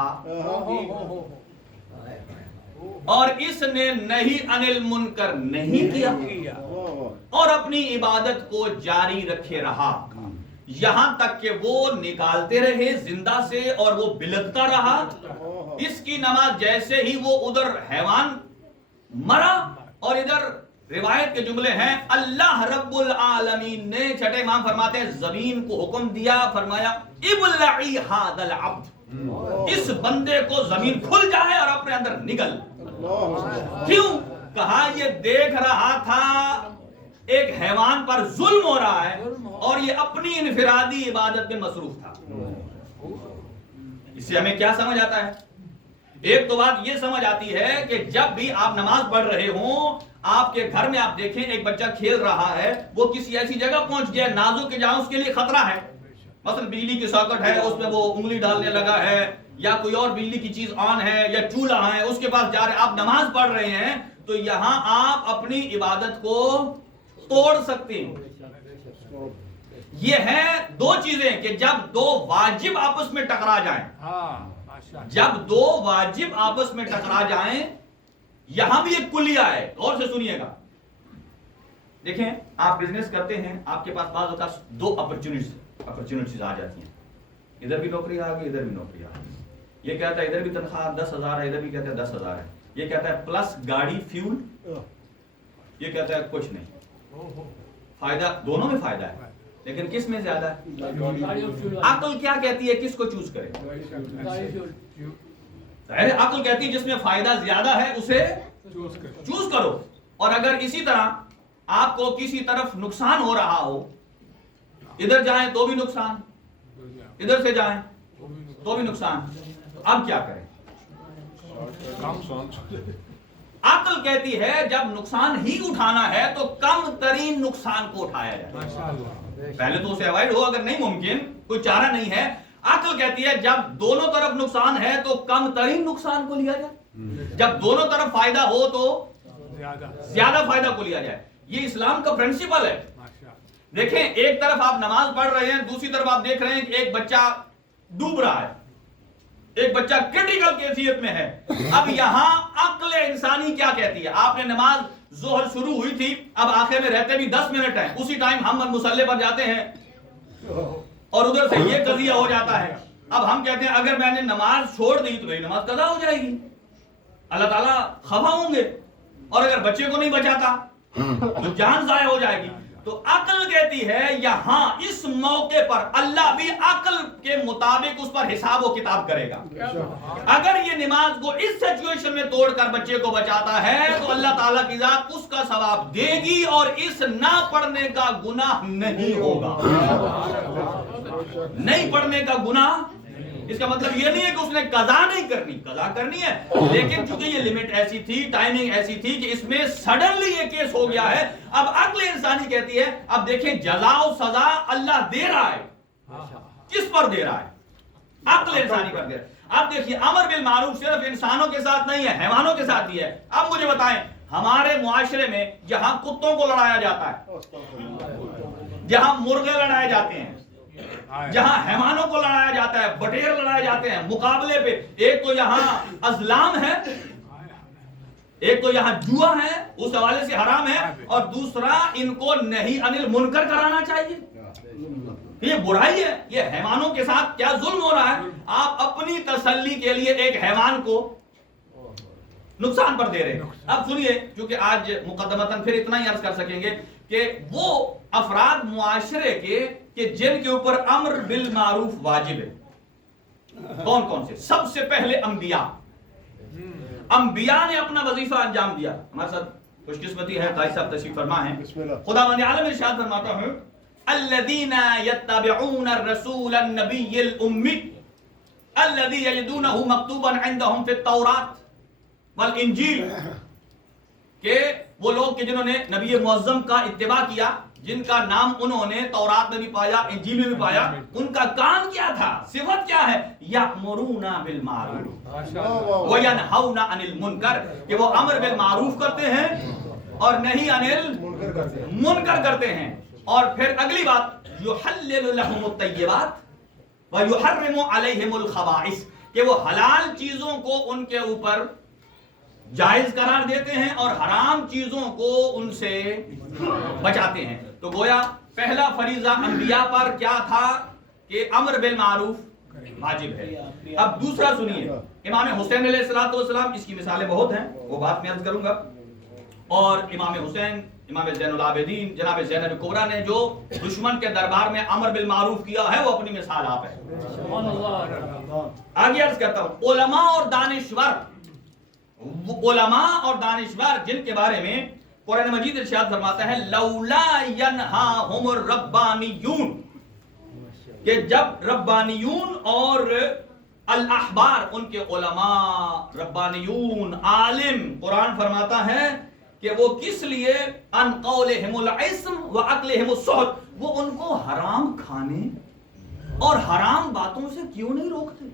اور اس نے نہی عن المنکر نہیں کیا اور اپنی عبادت کو جاری رکھے رہا, یہاں تک کہ وہ نکالتے رہے زندہ سے اور وہ بلکتا رہا. اس کی نماز جیسے ہی وہ ادھر حیوان مرا, اور ادھر روایت کے جملے ہیں اللہ رب العالمین نے, چھٹے امام فرماتے ہیں, زمین کو حکم دیا, فرمایا ابلعی ھذا العبد, اس بندے کو زمین کھل جائے اور اپنے اندر نگل. کیوں؟ کہا یہ دیکھ رہا تھا ایک حیوان پر ظلم ہو رہا ہے اور یہ اپنی انفرادی عبادت میں مصروف تھا. اس سے ہمیں کیا سمجھ آتا ہے؟ ایک تو بات یہ سمجھ آتی ہے کہ جب بھی آپ نماز پڑھ رہے ہوں, آپ کے گھر میں آپ دیکھیں ایک بچہ کھیل رہا ہے, وہ کسی ایسی جگہ پہنچ گیا نازک کہ جہاں اس کے لیے خطرہ ہے, مثلا بجلی کی ساکٹ ہے, اس میں وہ انگلی ڈالنے لگا ہے, یا کوئی اور بجلی کی چیز آن ہے, یا چولہا ہے, اس کے پاس جا رہے, آپ نماز پڑھ رہے ہیں, تو یہاں آپ اپنی عبادت کو توڑ سکتے ہیں. یہ ہے دو چیزیں کہ جب دو واجب آپس میں ٹکرا جائیں, جب دو واجب آپس میں ٹکرا جائیں, یہاں بھی ایک کلیہ ہے, غور سے سنیے گا. دیکھیں آپ بزنس کرتے ہیں, آپ کے پاس بعض اوقات دو اپرچونٹیز آ جاتی ہیں, ادھر بھی نوکری آ گئی, ادھر بھی نوکری آ گئی. یہ کہتا ہے ادھر بھی تنخواہ 10,000 ہے, ادھر بھی کہتا ہے 10,000 ہے. یہ کہتا ہے پلس گاڑی فیول, یہ کہتا ہے کچھ نہیں. فائدہ دونوں میں فائدہ ہے, لیکن کس میں زیادہ ہے؟ عقل کیا کہتی ہے کس کو چوز کرے؟ عقل کہتی ہے جس میں فائدہ زیادہ ہے اسے چوز کرو. اور اگر اسی طرح آپ کو کسی طرف نقصان ہو رہا ہو, ادھر جائیں تو بھی نقصان, ادھر سے جائیں تو بھی نقصان, تو اب کیا کریں؟ عقل کہتی ہے جب نقصان ہی اٹھانا ہے تو کم ترین نقصان کو اٹھایا جائے, پہلے تو اسے اوائڈ ہو, اگر نہیں ممکن کوئی چارہ نہیں ہے. عقل کہتی ہے جب دونوں طرف نقصان ہے تو کم ترین نقصان کو لیا جائے, جب دونوں طرف فائدہ ہو تو زیادہ فائدہ کو لیا جائے. یہ اسلام کا پرنسپل ہے. دیکھیں ایک طرف آپ نماز پڑھ رہے ہیں, دوسری طرف آپ دیکھ رہے ہیں کہ ایک بچہ ڈوب رہا ہے, ایک بچہ کرٹیکل کیفیت میں ہے. اب یہاں عقل انسانی کیا کہتی ہے؟ آپ نے نماز ظہر شروع ہوئی تھی, اب آخر میں رہتے بھی 10 منٹ ہیں, اسی ٹائم ہم مصلی پر جاتے ہیں اور ادھر سے یہ قضیہ ہو جاتا ہے. اب ہم کہتے ہیں اگر میں نے نماز چھوڑ دی تو میری نماز قضا ہو جائے گی, اللہ تعالیٰ خفا ہوں گے, اور اگر بچے کو نہیں بچاتا تو جان ضائع ہو جائے گی. تو عقل کہتی ہے یہاں اس موقع پر اللہ بھی عقل کے مطابق اس پر حساب و کتاب کرے گا. اگر یہ نماز کو اس سچویشن میں توڑ کر بچے کو بچاتا ہے تو اللہ تعالیٰ کی ذات اس کا ثواب دے گی اور اس نہ پڑھنے کا گناہ نہیں ہوگا. نہیں پڑھنے کا گناہ, اس کا مطلب یہ نہیں ہے کہ اس نے قضا نہیں کرنی, قضا کرنی ہے, لیکن چونکہ یہ لمٹ ایسی تھی, ٹائمنگ ایسی تھی کہ اس میں سڈنلی یہ کیس ہو گیا ہے. اب عقل انسانی کہتی ہے اب دیکھیں جزا و سزا اللہ دے رہا ہے, کس پر دے رہا ہے؟ عقل انسانی پر دے رہا ہے. اب دیکھیے امر بالمعروف صرف انسانوں کے ساتھ نہیں ہے، حیوانوں کے ساتھ بھی ہے۔ اب مجھے بتائیں ہمارے معاشرے میں جہاں کتوں کو لڑایا جاتا ہے، جہاں مرغے لڑائے جاتے ہیں، جہاں حیوانوں کو لڑایا جاتا ہے، بٹیر لڑائے جاتے ہیں مقابلے پہ، ایک تو یہاں ازلام ہے، ایک تو یہاں جوا ہے اس حوالے سے حرام ہے، اور دوسرا ان کو نہی عن المنکر کرانا چاہیے۔ یہ برائی ہے، یہ حیوانوں کے ساتھ کیا ظلم ہو رہا ہے۔ آپ اپنی تسلی کے لیے ایک حیوان کو نقصان پر دے رہے ہیں۔ اب سنیے، کیونکہ آج مقدمتاً پھر اتنا ہی عرض کر سکیں گے کہ وہ افراد معاشرے کے کہ جن کے اوپر امر بالمعروف واجب ہے، کون کون سے؟ سب سے پہلے انبیاء۔ انبیاء نے اپنا وظیفہ انجام دیا۔ ہمارے ساتھ خوش قسمتی ہے، قائد صاحب تشریف فرما ہیں۔ خداوند عالم ارشاد فرماتا ہے الذين يتبعون الرسول النبي الأمي الذي يجدونه مكتوبا عندهم في التوراة والإنجيل، کہ وہ لوگ کہ جنہوں نے نبی معظم کا اتباع کیا، جن کا نام انہوں نے تورات میں بھی پایا، انجیل میں بھی پایا، ان کا کام کیا تھا، صفت کیا ہے؟ یأمرون بالمعروف وینہون عن المنکر، کہ وہ امر بالمعروف کرتے ہیں اور نہی عن المنکر کرتے ہیں۔ اور پھر اگلی بات یحلل لهم الطیبات ویحرم علیہم الخبائث، کہ وہ حلال چیزوں کو ان کے اوپر جائز قرار دیتے ہیں اور حرام چیزوں کو ان سے بچاتے ہیں۔ تو گویا پہلا فریضہ انبیاء پر کیا تھا کہ امر بالمعروف واجب ہے۔ اب دوسرا سنیے، امام حسین علیہ السلام، اس کی مثالیں بہت ہیں، وہ بات میں عرض کروں گا، اور امام حسین، امام زین العابدین جناب زینب کبریٰ نے جو دشمن کے دربار میں امر بالمعروف کیا ہے، وہ اپنی مثال آپ ہے۔ آگے عرض کرتا ہوں، علماء اور دانشور جن کے بارے میں قرآن مجید ارشاد فرماتا ہے لولا ینہاہم الربانیون، کہ جب ربانیون اور الاحبار، ان کے علماء، ربانیون، عالم، قرآن فرماتا ہے کہ وہ کس لیے ان قولہم العصم واکلہم السحت، وہ ان کو حرام کھانے اور حرام باتوں سے کیوں نہیں روکتے؟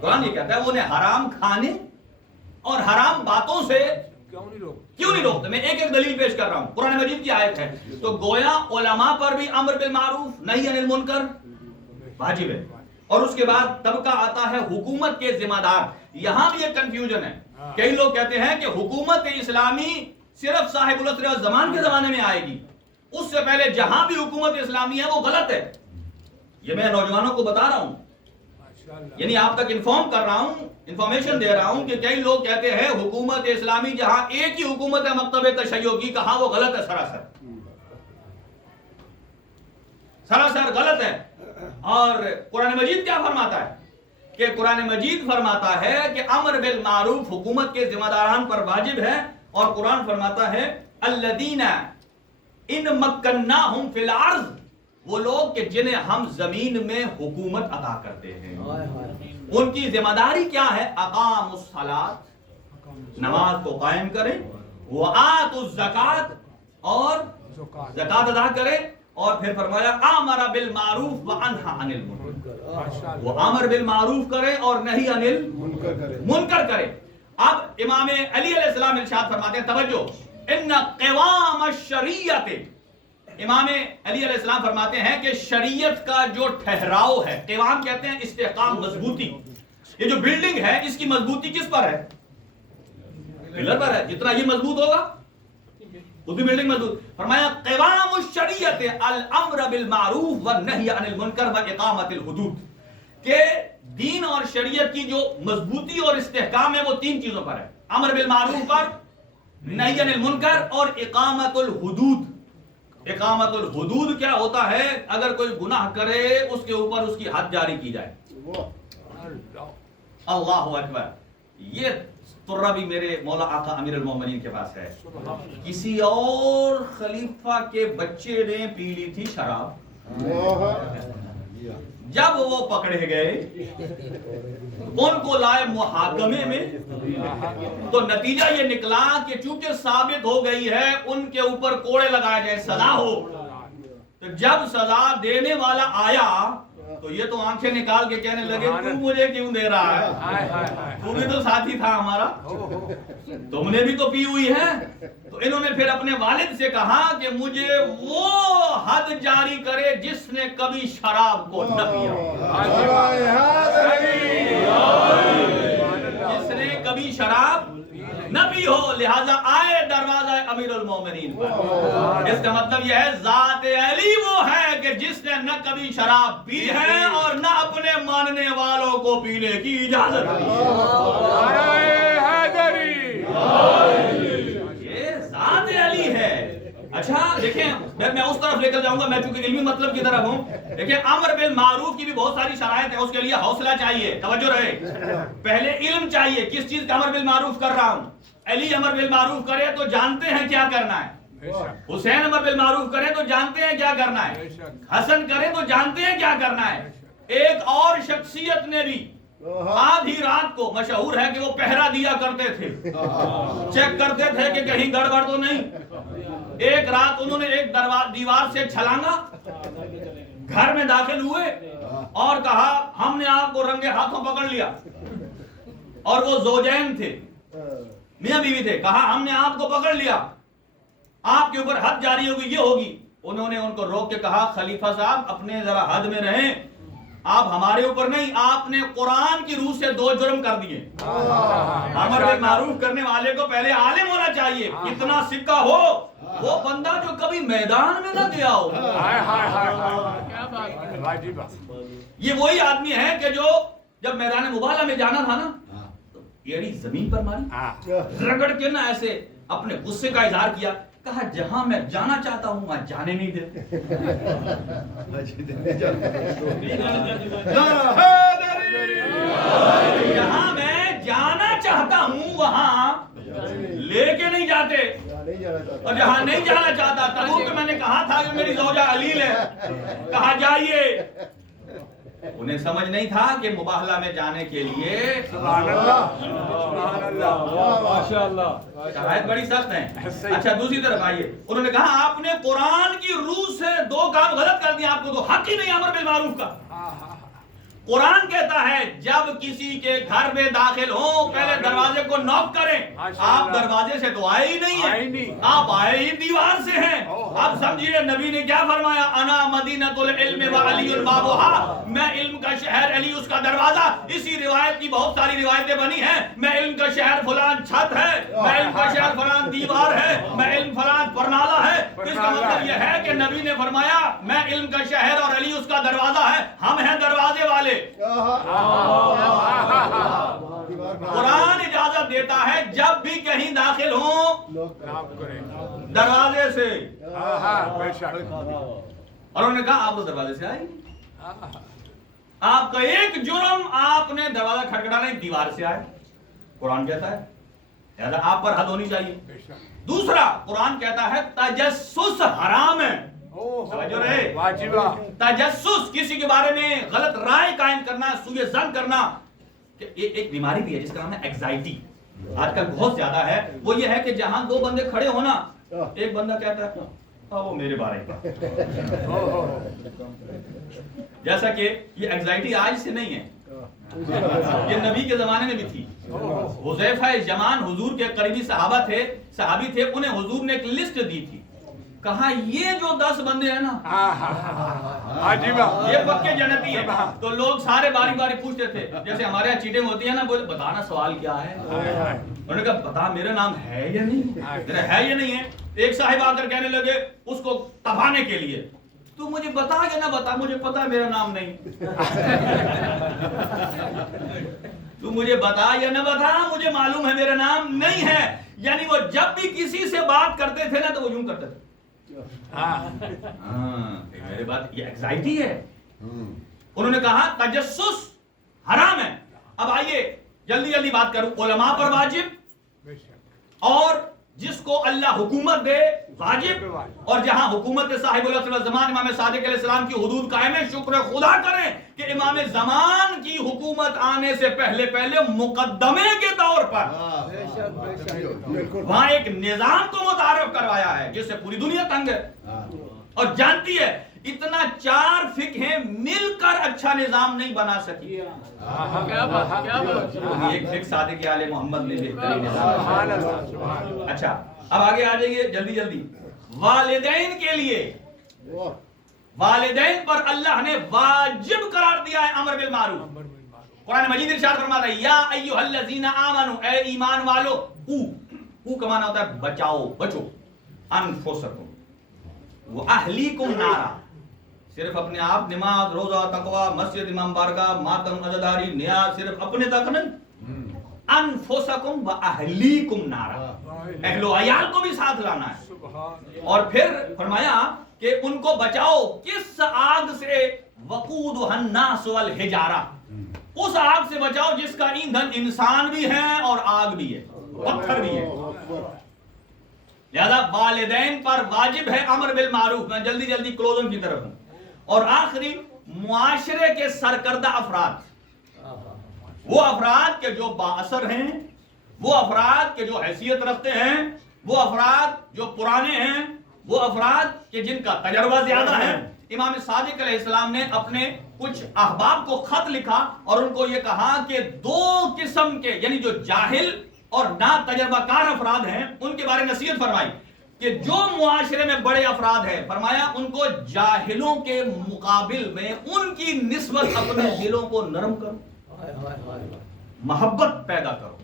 قرآن یہ کہتا ہے وہ انہیں حرام کھانے اور حرام باتوں سے کیوں نہیں روکتے؟ میں ایک ایک دلیل پیش کر رہا ہوں، قرآن مجید کی آیت ہے۔ تو گویا علماء پر بھی امر بالمعروف نہی عن المنکر واجب ہے۔ اور اس کے بعد طبقہ آتا ہے حکومت کے ذمہ دار۔ یہاں بھی ایک کنفیوژن ہے، کئی لوگ کہتے ہیں کہ حکومت اسلامی صرف صاحب العصر والزمان کے زمانے میں آئے گی، اس سے پہلے جہاں بھی حکومت اسلامی ہے وہ غلط ہے۔ یہ میں نوجوانوں کو بتا رہا ہوں، یعنی آپ تک انفارم کر رہا ہوں، انفارمیشن دے رہا ہوں کہ کئی لوگ کہتے ہیں حکومت اسلامی جہاں ایک ہی حکومت ہے مکتب تشیع کی، کہاں وہ غلط ہے، سراسر غلط ہے۔ اور قرآن مجید کیا فرماتا ہے کہ قرآن مجید فرماتا ہے کہ امر بالمعروف حکومت کے ذمہ داران پر واجب ہے، اور قرآن فرماتا ہے الذین ان مکناہم فی الارض، وہ لوگ کہ جنہیں ہم زمین میں حکومت عطا کرتے ہیں، ان کی ذمہ داری کیا ہے؟ اقاموا الصلاۃ، نماز کو قائم کریں، وآتوا الزکات، اور زکات ادا کریں، اور پھر فرمایا امر بالمعروف وانہی عن المنکر، وہ امر بالمعروف کرے اور نہی عن المنکر کرے۔ اب امام علی علیہ السلام ارشاد فرماتے ہیں، توجہ، ان قوام الشریعت، امام علی علیہ السلام فرماتے ہیں کہ شریعت کا جو ٹھہراؤ ہے، قوام کہتے ہیں استحکام، مضبوطی، یہ جو بلڈنگ ہے اس کی مضبوطی کس پر ہے؟ پلر پر ہے، جتنا یہ مضبوط ہوگا اس کی بلڈنگ مضبوط۔ فرمایا قوام الشریعت الامر بالمعروف والنہی عن المنکر واقامت الحدود، کہ دین اور شریعت کی جو مضبوطی اور استحکام ہے وہ تین چیزوں پر ہے، امر بالمعروف پر، نہی عن المنکر، اور اقامت الحدود۔ اقامت الحدود کیا ہوتا ہے؟ اگر کوئی گناہ کرے اس کے اوپر اس کی حد جاری کی جائے۔ اللہ اکبر۔ یہ ترہ بھی میرے مولا آقا امیر المومنین کے پاس ہے، کسی اور خلیفہ کے بچے نے پی لی تھی شراب، جب وہ پکڑے گئے ان کو لائے محاکمے میں، تو نتیجہ یہ نکلا کہ چونکہ ثابت ہو گئی ہے ان کے اوپر کوڑے لگائے جائے، سزا ہو۔ تو جب سزا دینے والا آیا تو یہ تو آنکھیں نکال کے کہنے لگے تو مجھے کیوں دے رہا ہے, تو بھی تو ساتھی تھا ہمارا, تم نے بھی تو پی ہوئی ہے. تو انہوں نے پھر اپنے والد سے کہا کہ مجھے وہ حد جاری کرے جس نے کبھی شراب کو نہ پیا, جس نے کبھی شراب نہ پی ہو, لہذا آئے دروازہ امیر المومنین پر. اس کا مطلب یہ ہے ذات علی وہ ہے کہ جس نے نہ کبھی شراب پی ہے اور نہ اپنے ماننے والوں کو پینے کی اجازت دی. یہ ذات علی ہے. اچھا دیکھیں, میں اس طرف لے کر جاؤں گا, میں چونکہ علمی مطلب کی طرف ہوں. دیکھیں امر بالمعروف کی بھی بہت ساری شرائط ہیں, اس کے لیے حوصلہ چاہیے, توجہ رہے. پہلے علم چاہیے, کس چیز کا امر بالمعروف کر رہا ہوں. علی امر بالمعروف کرے تو جانتے ہیں کیا کرنا ہے, حسین امر بالمعروف کرے تو جانتے ہیں کیا کرنا ہے, حسن کرے تو جانتے ہیں کیا کرنا ہے. ایک اور شخصیت نے بھی آدھی رات کو, مشہور ہے کہ وہ پہرا دیا کرتے تھے, چیک کرتے تھے کہ کہیں گڑبڑ تو نہیں. ایک رات انہوں نے ایک دیوار سے چھلانگا, گھر میں داخل ہوئے اور کہا ہم نے آپ کو رنگے ہاتھوں پکڑ لیا. اور وہ زوجین تھے, میاں بیوی تھے. کہا ہم نے آپ کو پکڑ لیا, آپ کے اوپر حد جاری ہوگی, یہ ہوگی. انہوں نے ان کو روک کے کہا خلیفہ صاحب اپنے ذرا حد میں رہیں, آپ ہمارے اوپر نہیں, آپ نے قرآن کی روح سے 2 جرم کر دیے. امر بالمعروف کرنے والے کو پہلے عالم ہونا چاہیے, اتنا سکہ ہو, وہ بندہ جو کبھی میدان میں نہ گیا ہو. یہ وہی آدمی ہے کہ جو جب میدان مبالا میں جانا تھا نا, ایڑی زمین پر ماری, رگڑ کے نا ایسے اپنے غصے کا اظہار کیا, کہا جہاں میں جانا چاہتا ہوں وہاں جانے نہیں دیتے. جہاں میں جانا چاہتا ہوں وہاں لے کے نہیں جاتے, اور جہاں نہیں جانا چاہتا, تبوک میں نے کہا تھا کہ میری زوجہ علیل ہے, کہا جائیے. انہیں سمجھ نہیں تھا کہ مباہلہ میں جانے کے لیے سبحان اللہ ماشاءاللہ شرائط بڑی سخت ہیں. اچھا دوسری طرف آئیے, انہوں نے کہا آپ نے قرآن کی روح سے 2 کام غلط کر دیا, آپ کو تو حق ہی نہیں امر بالمعروف کا. قرآن کہتا ہے جب کسی کے گھر میں داخل ہو پہلے دروازے کو نوک کریں. آپ دروازے سے تو آئے ہی نہیں ہیں, آپ آئے ہی دیوار سے ہیں. اب سمجھیے نبی نے کیا فرمایا, انا مدینۃ العلم وعلی بابھا, میں علم کا شہر, علی اس کا دروازہ. اسی روایت کی بہت ساری روایتیں بنی ہیں, میں علم کا شہر فلان چھت ہے, میں علم کا شہر فلان دیوار ہے, میں علم فلان پرنالہ ہے. اس کا مطلب یہ ہے کہ نبی نے فرمایا میں علم کا شہر اور علی اس کا دروازہ ہے, ہم ہیں دروازے والے. قرآن اجازت دیتا ہے جب بھی کہیں داخل ہوں دروازے سے. اور انہوں نے کہا آپ تو دروازے سے آئے, آپ کا ایک جرم آپ نے دروازہ کھٹکھٹانا, ایک دیوار سے آئے. قرآن کہتا ہے لہذا آپ پر حد ہونی چاہیے. دوسرا قرآن کہتا ہے تجسس حرام ہے. تجسس, کسی کے بارے میں غلط رائے قائم کرنا, سوء ظن کرنا. ایک بیماری بھی ہے جس کا نام ہے ایگزائٹی, آج کل بہت زیادہ ہے. وہ یہ ہے کہ جہاں 2 بندے کھڑے ہو نا, ایک بندہ کہتا ہے وہ میرے بارے میں. جیسا کہ یہ ایگزائٹی آج سے نہیں ہے, یہ نبی کے زمانے میں بھی تھی. حذیفہ یمان حضور کے قریبی صحابی تھے, انہیں حضور نے ایک لسٹ دی تھی, کہا یہ جو 10 بندے ہیں نا یہ پکے جنتی ہیں. تو لوگ سارے باری باری پوچھتے تھے, جیسے ہمارے یہاں چیٹنگ ہوتی ہے نا, بولے بتانا سوال کیا ہے. انہوں نے کہا بتا میرا نام ہے یا نہیں, ہے یا نہیں ہے. ایک صاحب آ کر کہنے لگے اس کو تبانے کے لیے, تو مجھے بتا یا نہ بتا, مجھے پتا ہے میرا نام نہیں. تو مجھے بتا یا نہ بتا, مجھے معلوم ہے میرا نام نہیں ہے. یعنی وہ جب بھی کسی سے بات کرتے تھے نا تو وہ یوں کرتے تھے. میرے بات یہ ایگزائٹی ہے. انہوں نے کہا تجسس حرام ہے. اب آئیے جلدی جلدی بات کروں. علماء پر واجب, اور جس کو اللہ حکومت دے واجب, اور جہاں حکومت صاحب الزمان امام صادق علیہ السلام کی حدود قائم ہے, شکر خدا کریں کہ امام زمان کی حکومت آنے سے پہلے مقدمے کے طور پر وہاں ایک نظام کو متعارف کروایا ہے جس سے پوری دنیا تنگ ہے اور جانتی ہے. اتنا 4 فقہیں مل کر اچھا نظام نہیں بنا سکی. ایک فقہ صادق آل محمد نے بہترین نظام. اچھا اب آگے آ جائیے جلدی جلدی. والدین کے لیے، والدین پر اللہ نے واجب قرار دیا ہے امر بالمعروف. قرآن مجید ارشاد فرماتا ہے یا ایھا الذین آمنو، اے ایمان والو. او کا معنی ہوتا ہے بچاؤ، بچو. انفسکم واہلیکم نارا، صرف اپنے آپ، نماز، روزہ، تقوی، مسجد، امام بارگاہ، ماتم، عزاداری، نیاز صرف اپنے تک نہیں. انفسکم واہلیکم نارا، اہل و عیال کو بھی ساتھ لانا ہے. اور پھر فرمایا کہ ان کو بچاؤ کس آگ سے؟ وقودھا الناس والحجارہ، اس آگ سے بچاؤ جس کا ایندھن انسان بھی ہے اور آگ بھی ہے، پتھر بھی ہے. لہذا والدین پر واجب ہے امر بالمعروف. میں جلدی جلدی کلوزنگ کی طرف ہوں. اور آخری، معاشرے کے سرکردہ افراد، وہ افراد کے جو با اثر ہیں، وہ افراد کے جو حیثیت رکھتے ہیں، وہ افراد جو پرانے ہیں، وہ افراد کے جن کا تجربہ زیادہ ہے. امام صادق علیہ السلام نے اپنے کچھ احباب کو خط لکھا اور ان کو یہ کہا کہ 2 قسم کے، یعنی جو جاہل اور نا تجربہ کار افراد ہیں، ان کے بارے میں نصیحت فرمائی کہ جو معاشرے میں بڑے افراد ہیں، فرمایا ان کو جاہلوں کے مقابل میں ان کی نسبت اپنے دلوں کو نرم کرو، محبت پیدا کرو،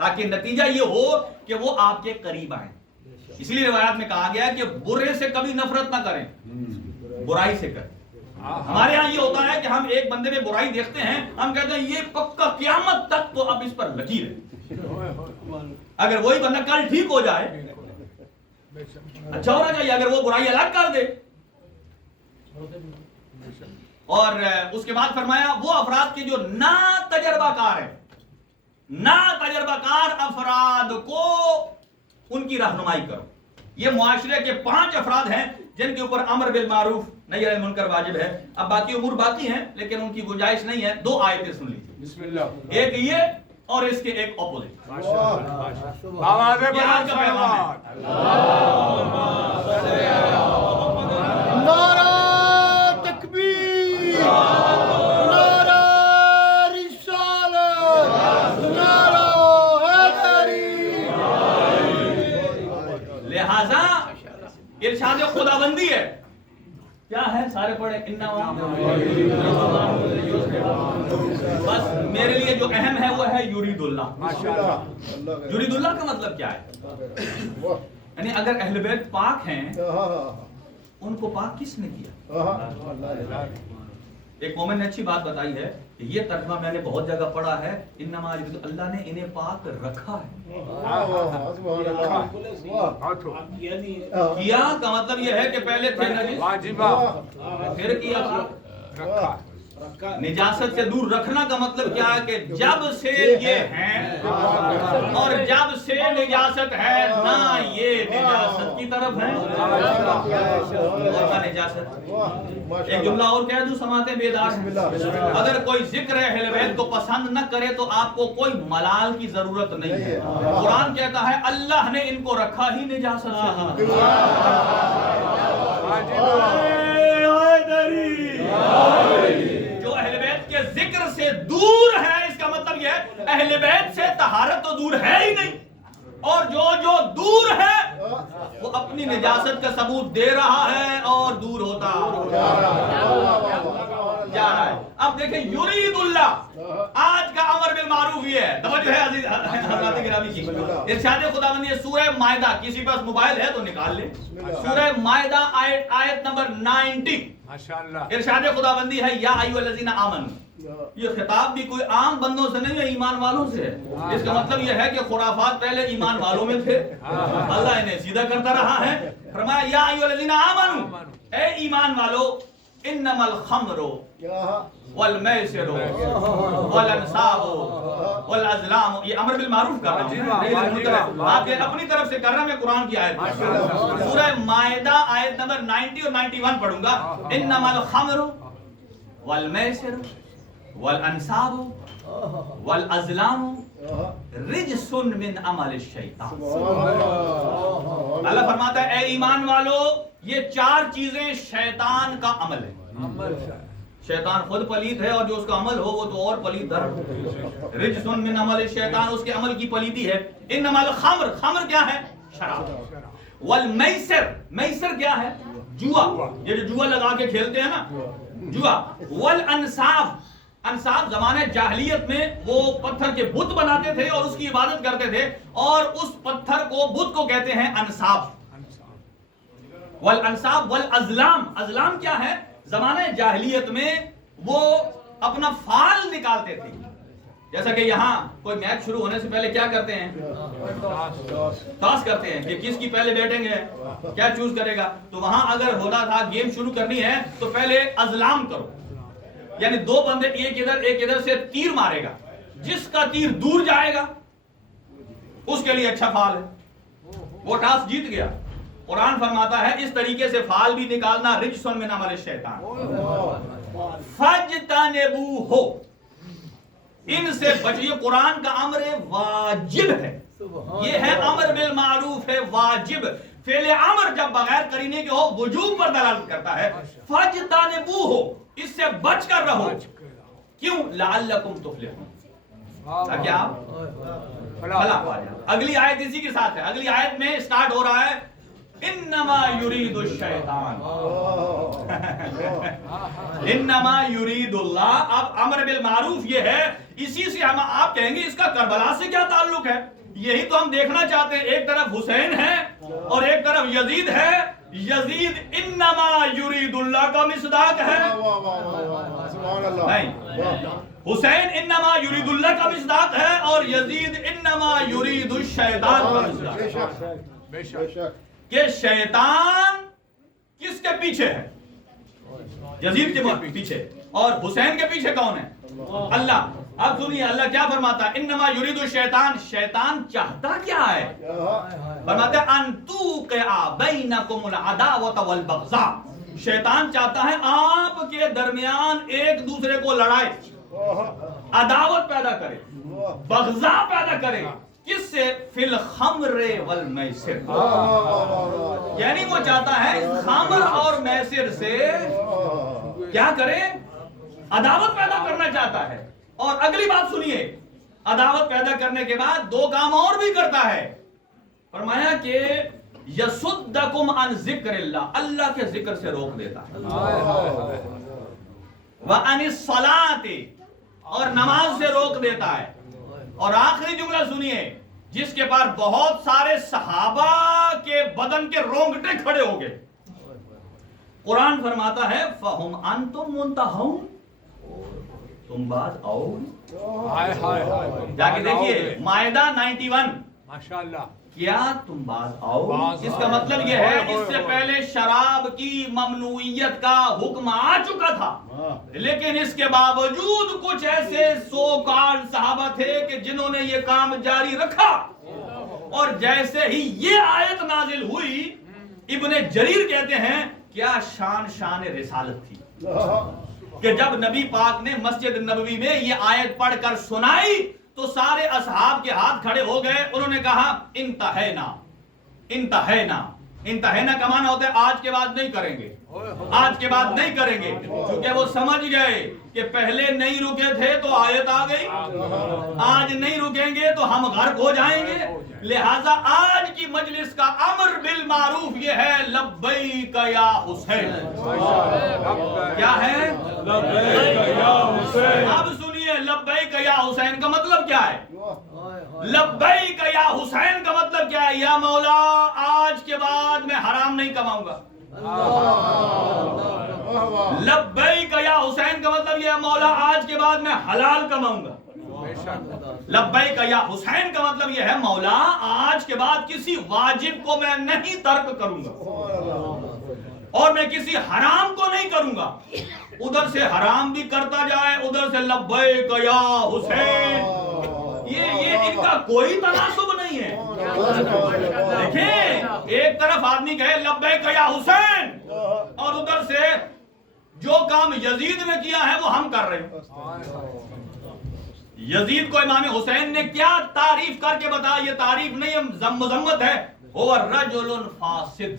تاکہ نتیجہ یہ ہو کہ وہ آپ کے قریب آئیں. اس لیے روایات میں کہا گیا ہے کہ برے سے کبھی نفرت نہ کریں، برائی سے کریں. ہمارے ہاں یہ ہوتا ہے کہ ہم ایک بندے میں برائی دیکھتے ہیں، ہم کہتے ہیں یہ پکا قیامت تک تو اب اس پر لکیر ہے. اگر وہی بندہ کل ٹھیک ہو جائے اچھا ہونا چاہیے، اگر وہ برائی الگ کر دے. اور اس کے بعد فرمایا وہ افراد کے جو نا تجربہ کار ہیں، نا تجربہ کار افراد کو ان کی رہنمائی کرو. یہ معاشرے کے 5 افراد ہیں جن کے اوپر امر بالمعروف نہی عن المنکر واجب ہے. اب باقی امور باقی ہیں لیکن ان کی گنجائش نہیں ہے. 2 آیتیں سن لیجیے. بسم اللہ. ایک یہ اور اس کے ایک اپوزٹ. نعرہ تکبیر، نعرہ رسالت، نعرہ حیدری. لہذا ارشاد خداوندی ہے، کیا ہے؟ سارے پڑھے بس میرے لیے جو اہم ہے وہ ہے یرید اللہ. یرید اللہ کا مطلب کیا ہے؟ یعنی اگر اہل بیت پاک ہیں، ان کو پاک کس نے کیا؟ ایک مومن نے اچھی بات بتائی ہے کہ یہ ترجمہ میں نے بہت جگہ پڑھا ہے، انما یرید اللہ نے انہیں پاک رکھا ہے. کیا کا مطلب یہ ہے کہ پہلے تھے نجس، پھر کیا نجاست سے دور رکھنا کا مطلب کیا ہے کہ جب سے یہ ہیں اور جب سے نجاست ہے نہ یہ نجاست کی طرف ہے اور نجاست. ایک جملہ اور کہہ دوں، سماعتیں بیدار ہیں. اگر کوئی ذکر اہل بیت کو پسند نہ کرے تو آپ کو کوئی ملال کی ضرورت نہیں ہے. قرآن کہتا ہے اللہ نے ان کو رکھا ہی نجاست سے. جو اہل بیت کے ذکر سے دور ہے، اس کا مطلب یہ ہے اہل بیت سے طہارت تو دور ہے ہی نہیں، اور جو دور ہے وہ اپنی نجاست کا ثبوت دے رہا ہے اور دور ہوتا جا رہا ہے. اب دیکھیں یرید اللہ، آج کا امر بالمعروف یہ ہے. توجہ ہے عزیز حضرات گرامی کی. ارشاد خداوندی سورہ مائدہ، کسی پاس موبائل ہے تو نکال لیں، سورہ مائدہ آیت نمبر 90. ارشاد خداوندی ہے یا ایھا الذین آمنوا. یہ خطاب بھی کوئی عام بندوں سے نہیں ہے، ایمان والوں سے ہے. اس کا مطلب یہ ہے کہ خرافات پہلے ایمان والوں میں تھے، اللہ انہیں سیدھا کرتا رہا ہے. فرمایا یا ایھا الذین آمنوا، اے ایمان والو، انما الخمر والمیسر والانصاب والازلام. یہ امر بالمعروف کر رہا ہوں، آپ اپنی طرف سے کر رہا ہوں. میں قرآن کی آیت سورہ مائدہ آیت نمبر 90 اور 91 پڑھوں گا. انما الخمر والمیسر والانصاب والازلام رجسن من عمل الشیطان. اللہ فرماتا ہے اے ایمان والو یہ چار چیزیں شیطان کا عمل ہے. شیطان خود پلید ہے اور جو اس کا عمل ہو وہ تو اور پلید ہے. رجسن من عمل الشیطان اس کے عمل کی پلیدی ہے. انما الخمر خمر کیا ہے؟ شراب. والمیسر میسر کیا ہے؟ جوا. یہ جو جوا لگا کے کھیلتے ہیں نا جوا. والانصاب انصاب زمانے جاہلیت میں وہ پتھر کے بت بناتے تھے اور اس کی عبادت کرتے تھے اور اس پتھر کو بت کو کہتے ہیں انصاب. والانصاب والازلام ازلام کیا ہے؟ زمانے جاہلیت میں وہ اپنا فال نکالتے تھے. جیسا کہ یہاں کوئی میچ شروع ہونے سے پہلے کیا کرتے ہیں؟ ٹاس کرتے ہیں کہ کس کی پہلے بیٹنگ ہے کیا چوز کرے گا. تو وہاں اگر ہونا تھا گیم شروع کرنی ہے تو پہلے ازلام کرو یعنی دو بندے ایک ادھر سے تیر مارے گا. جس کا تیر دور جائے گا اس کے لیے اچھا فال ہے وہ ٹاس جیت گیا. قرآن فرماتا ہے اس طریقے سے فال بھی نکالنا رجسن من عمل الشیطان. فاجتنبوہ ان سے بچیے. قرآن کا امر واجب ہے. یہ ہے امر بالمعروف ہے واجب. فعل امر جب بغیر قرینے کے ہو وجوب پر دلالت کرتا ہے. فاجتنبوہ اس سے بچ کر رہو. کیوں؟ لعلکم تفلحون تاکہ آپ فلاح پا جائیں. اگلی آیت اسی کے ساتھ ہے. اگلی آیت میں سٹارٹ ہو رہا ہے انما یرید الشیطان انما یرید اللہ. اب امر بالمعروف یہ ہے. اسی سے ہم آپ کہیں گے اس کا کربلا سے کیا تعلق ہے؟ یہی تو ہم دیکھنا چاہتے ہیں. ایک طرف حسین ہے اور ایک طرف یزید ہے. یزید انما یرید اللہ کا مصداق ہے نہیں. حسین انما یرید اللہ کا مصداق ہے اور یزید انما یرید الشیطان کا مصداق ہے. کہ شیطان کس کے پیچھے ہے؟ یزید کے پیچھے. اور حسین کے پیچھے کون ہے؟ اللہ. اب سنیے اللہ کیا فرماتا ہے. انما یرید الشیطان. شیطان چاہتا کیا ہے؟ فرماتا ہے ان توقع بینکم العداوۃ والبغضاء. شیطان چاہتا ہے آپ کے درمیان ایک دوسرے کو لڑائے, عداوت پیدا کرے, بغضاء پیدا کرے. کس سے؟ فی الخمر والمیسر. یعنی وہ چاہتا ہے خمر اور میسر سے کیا کرے؟ عداوت پیدا کرنا چاہتا ہے. اور اگلی بات سنیے, عداوت پیدا کرنے کے بعد دو کام اور بھی کرتا ہے. فرمایا کہ یصدکم عن ذکر اللہ. اللہ کے ذکر سے روک دیتا ہے. وعن الصلاۃ اور نماز سے روک دیتا ہے. اور آخری جملہ سنیے جس کے بعد بہت سارے صحابہ کے بدن کے رونگٹے کھڑے ہو گئے. قرآن فرماتا ہے فہم انتم منتہون. تم باز آؤ. جا کے دیکھیے مائدہ 91 ماشاءاللہ. کیا تم باز آؤ. اس کا مطلب یہ ہے اس سے پہلے شراب کی ممنوعیت کا حکم آ چکا تھا لیکن اس کے باوجود کچھ ایسے سو کال صحابہ تھے کہ جنہوں نے یہ کام جاری رکھا. اور جیسے ہی یہ آیت نازل ہوئی ابن جریر کہتے ہیں کیا شان رسالت تھی کہ جب نبی پاک نے مسجد نبوی میں یہ آیت پڑھ کر سنائی تو سارے اصحاب کے ہاتھ کھڑے ہو گئے. انہوں نے کہا انتہینا. انتہینا انتہینا کا معنی ہوتا ہے آج کے بعد نہیں کریں گے, آج کے بعد نہیں کریں گے. کیونکہ وہ سمجھ گئے کہ پہلے نہیں رکے تھے تو آیت آ گئی, آج نہیں رکیں گے تو ہم غرق ہو جائیں گے. لہٰذا آج کی مجلس کا امر بالمعروف یہ ہے لبیک یا حسین. کیا ہے؟ لبیک یا حسین. اب سنیے لبیک یا حسین کا مطلب کیا ہے؟ لبیک یا حسین کا مطلب کیا ہے؟ یا مولا آج کے بعد میں حرام نہیں کماؤں گا. لبیک یا حسین کا مطلب یہ ہے مولا آج کے بعد میں حلال کماؤں گا. لبیک یا حسین کا مطلب یہ ہے مولا آج کے بعد کسی واجب کو میں نہیں ترک کروں گا اور میں کسی حرام کو نہیں کروں گا. ادھر سے حرام بھی کرتا جائے ادھر سے لبیک یا حسین. یہ ان کا کوئی تناسب نہیں ہے. دیکھیں ایک طرف آدمی کہے لبیک یا حسین اور ادھر سے جو کام یزید نے کیا ہے وہ ہم کر رہے ہیں. یزید کو امام حسین نے کیا تعریف کر کے بتایا؟ یہ تعریف نہیں، مذمت ہے. هو الرجل فاسد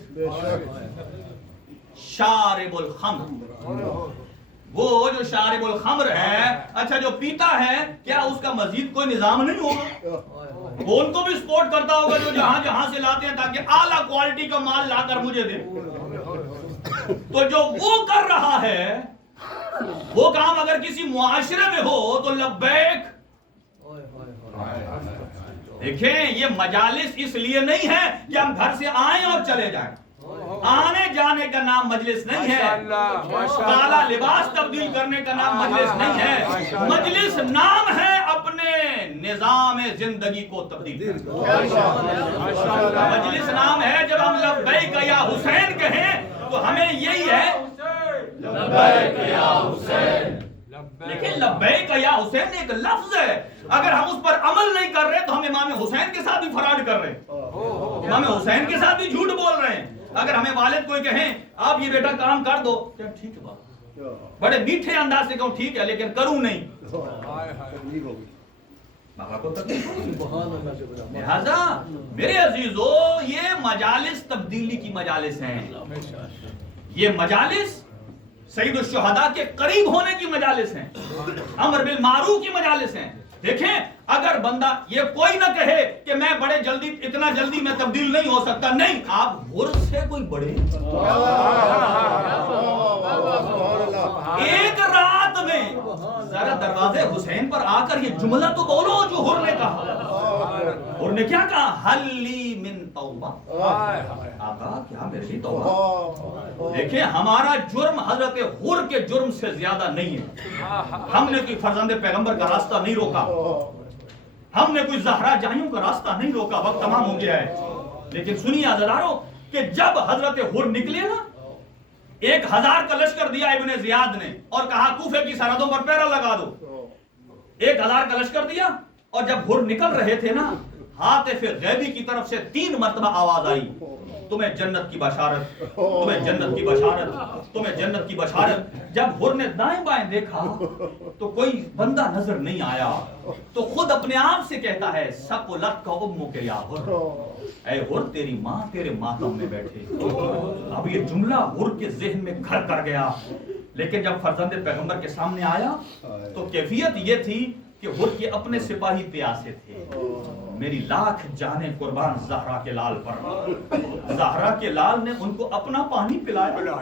شارب الخمر. وہ جو شارب الخمر ہے، اچھا جو پیتا ہے، کیا اس کا مزید کوئی نظام نہیں ہوگا؟ وہ ان کو بھی سپورٹ کرتا ہوگا جو جہاں سے لاتے ہیں تاکہ اعلیٰ کوالٹی کا مال لا کر مجھے دے. تو جو وہ کر رہا ہے وہ کام اگر کسی معاشرے میں ہو تو لبیک. دیکھیں یہ مجالس اس لیے نہیں ہے کہ ہم گھر سے آئیں اور چلے جائیں. آنے جانے کا نام مجلس نہیں ہے. کالا لباس تبدیل کرنے کا نام مجلس نہیں ہے. مجلس نام ہے اپنے نظام زندگی کو تبدیل کرنا. مجلس نام ہے جب ہم لبیک یا حسین کہیں تو ہمیں یہی ہے لبیک یا حسین. لیکن لبیک یا حسین ایک لفظ ہے، اگر ہم اس پر عمل نہیں کر رہے تو ہم امام حسین کے ساتھ بھی فراڈ کر رہے ہیں، امام حسین کے ساتھ بھی جھوٹ بول رہے ہیں. اگر ہمیں والد کوئی کہیں آپ یہ بیٹا کام کر دو، کیا ٹھیک ہے بابا، بڑے میٹھے انداز سے کہوں ٹھیک ہے لیکن کروں نہیں، بابا کو تکلیف ہوگی. لہذا میرے عزیزو یہ مجالس تبدیلی کی مجالس ہیں. یہ مجالس سید الشہداء کے قریب ہونے کی مجالس ہیں، امر بالمعروف کی مجالس ہیں. دیکھیں اگر بندہ یہ کوئی نہ کہے کہ میں بڑے جلدی اتنا جلدی میں تبدیل نہیں ہو سکتا، نہیں، آپ غرض سے کوئی بڑے ایک رات میں ذرا دروازے حسین پر آ کر یہ جملہ تو بولو جو حر نے کہا. حر نے کیا کہا؟ حلی من توبہ، آقا کیا میرے لیے توبہ. دیکھیں ہمارا جرم حضرت حر کے جرم سے زیادہ نہیں ہے. ہم نے کوئی فرزند پیغمبر کا راستہ نہیں روکا، ہم نے کوئی زہرا جائیوں کا راستہ نہیں روکا. وقت تمام ہو گیا ہے. لیکن سنیے عزیزارو کہ جب حضرت حر نکلے نا، 1000 کا لشکر دیا ابن زیاد نے اور کہا کوفے کی سرحدوں پر پہرا لگا دو. 1000 کا لشکر دیا اور جب حر نکل رہے تھے نا، حاطف غیبی کی طرف سے 3 مرتبہ آواز آئی، تمہیں جنت کی بشارت، تمہیں جنت کی بشارت، تمہیں جنت کی بشارت. جب حر نے دائیں بائیں دیکھا تو کوئی بندہ نظر نہیں آیا تو خود اپنے آپ سے کہتا ہے ثقلت کا امک یا حر، اے حر تیری ماں تیرے ماتم میں بیٹھے. اب یہ جملہ حر کے ذہن میں گھر کر گیا. لیکن جب فرزند پیغمبر کے سامنے آیا تو کیفیت یہ تھی کہ حر کے اپنے سپاہی پیاسے تھے. میری لاکھ جانیں قربان زہرا کے لال پر. زہرا کے لال نے ان کو اپنا پانی پلایا.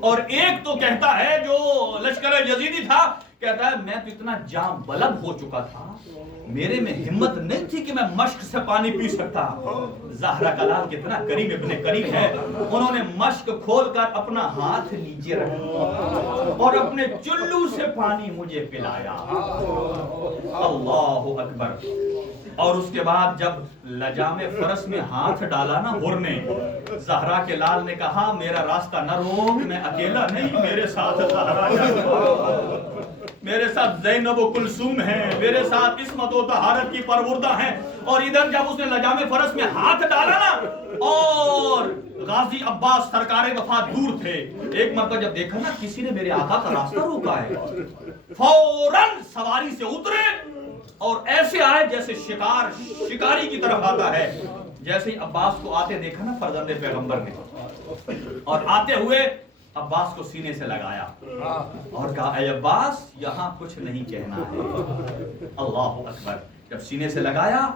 اور ایک تو کہتا ہے جو لشکر یزیدی تھا، کہتا ہے میں تو اتنا جام بلب ہو چکا تھا، میرے میں ہمت نہیں تھی کہ میں مشک سے پانی پی سکتا. زہرا کا لال کتنا کریم ابن کریم ہے، انہوں نے مشک کھول کر اپنا ہاتھ نیچے رکھا اور اپنے چلو سے پانی مجھے پلایا. اللہ اکبر. اور اس کے بعد جب لجام فرس میں ہاتھ ڈالا نا حر نے، زہرا کے لال نے کہا میرا راستہ نہ روک، میں اکیلا نہیں، میرے ساتھ زہرا ہے، میرے ساتھ زینب و کلثوم ہیں، میرے ساتھ عصمت و طہارت کی پروردہ ہیں. اور ادھر جب اس نے لجام فرس میں ہاتھ ڈالا نا، اور غازی عباس سرکار وفات دور تھے، ایک مرتبہ جب دیکھا نا کسی نے میرے آقا کا راستہ روکا ہے، فوراً سواری سے اترے اور ایسے آئے جیسے شکاری کی طرف آتا ہے. جیسے ہی عباس کو آتے دیکھا نا فرزند پیغمبر نے، اور آتے ہوئے عباس کو سینے سے لگایا اور کہا اے عباس یہاں کچھ نہیں کہنا ہے. اللہ اکبر. جب سینے سے لگایا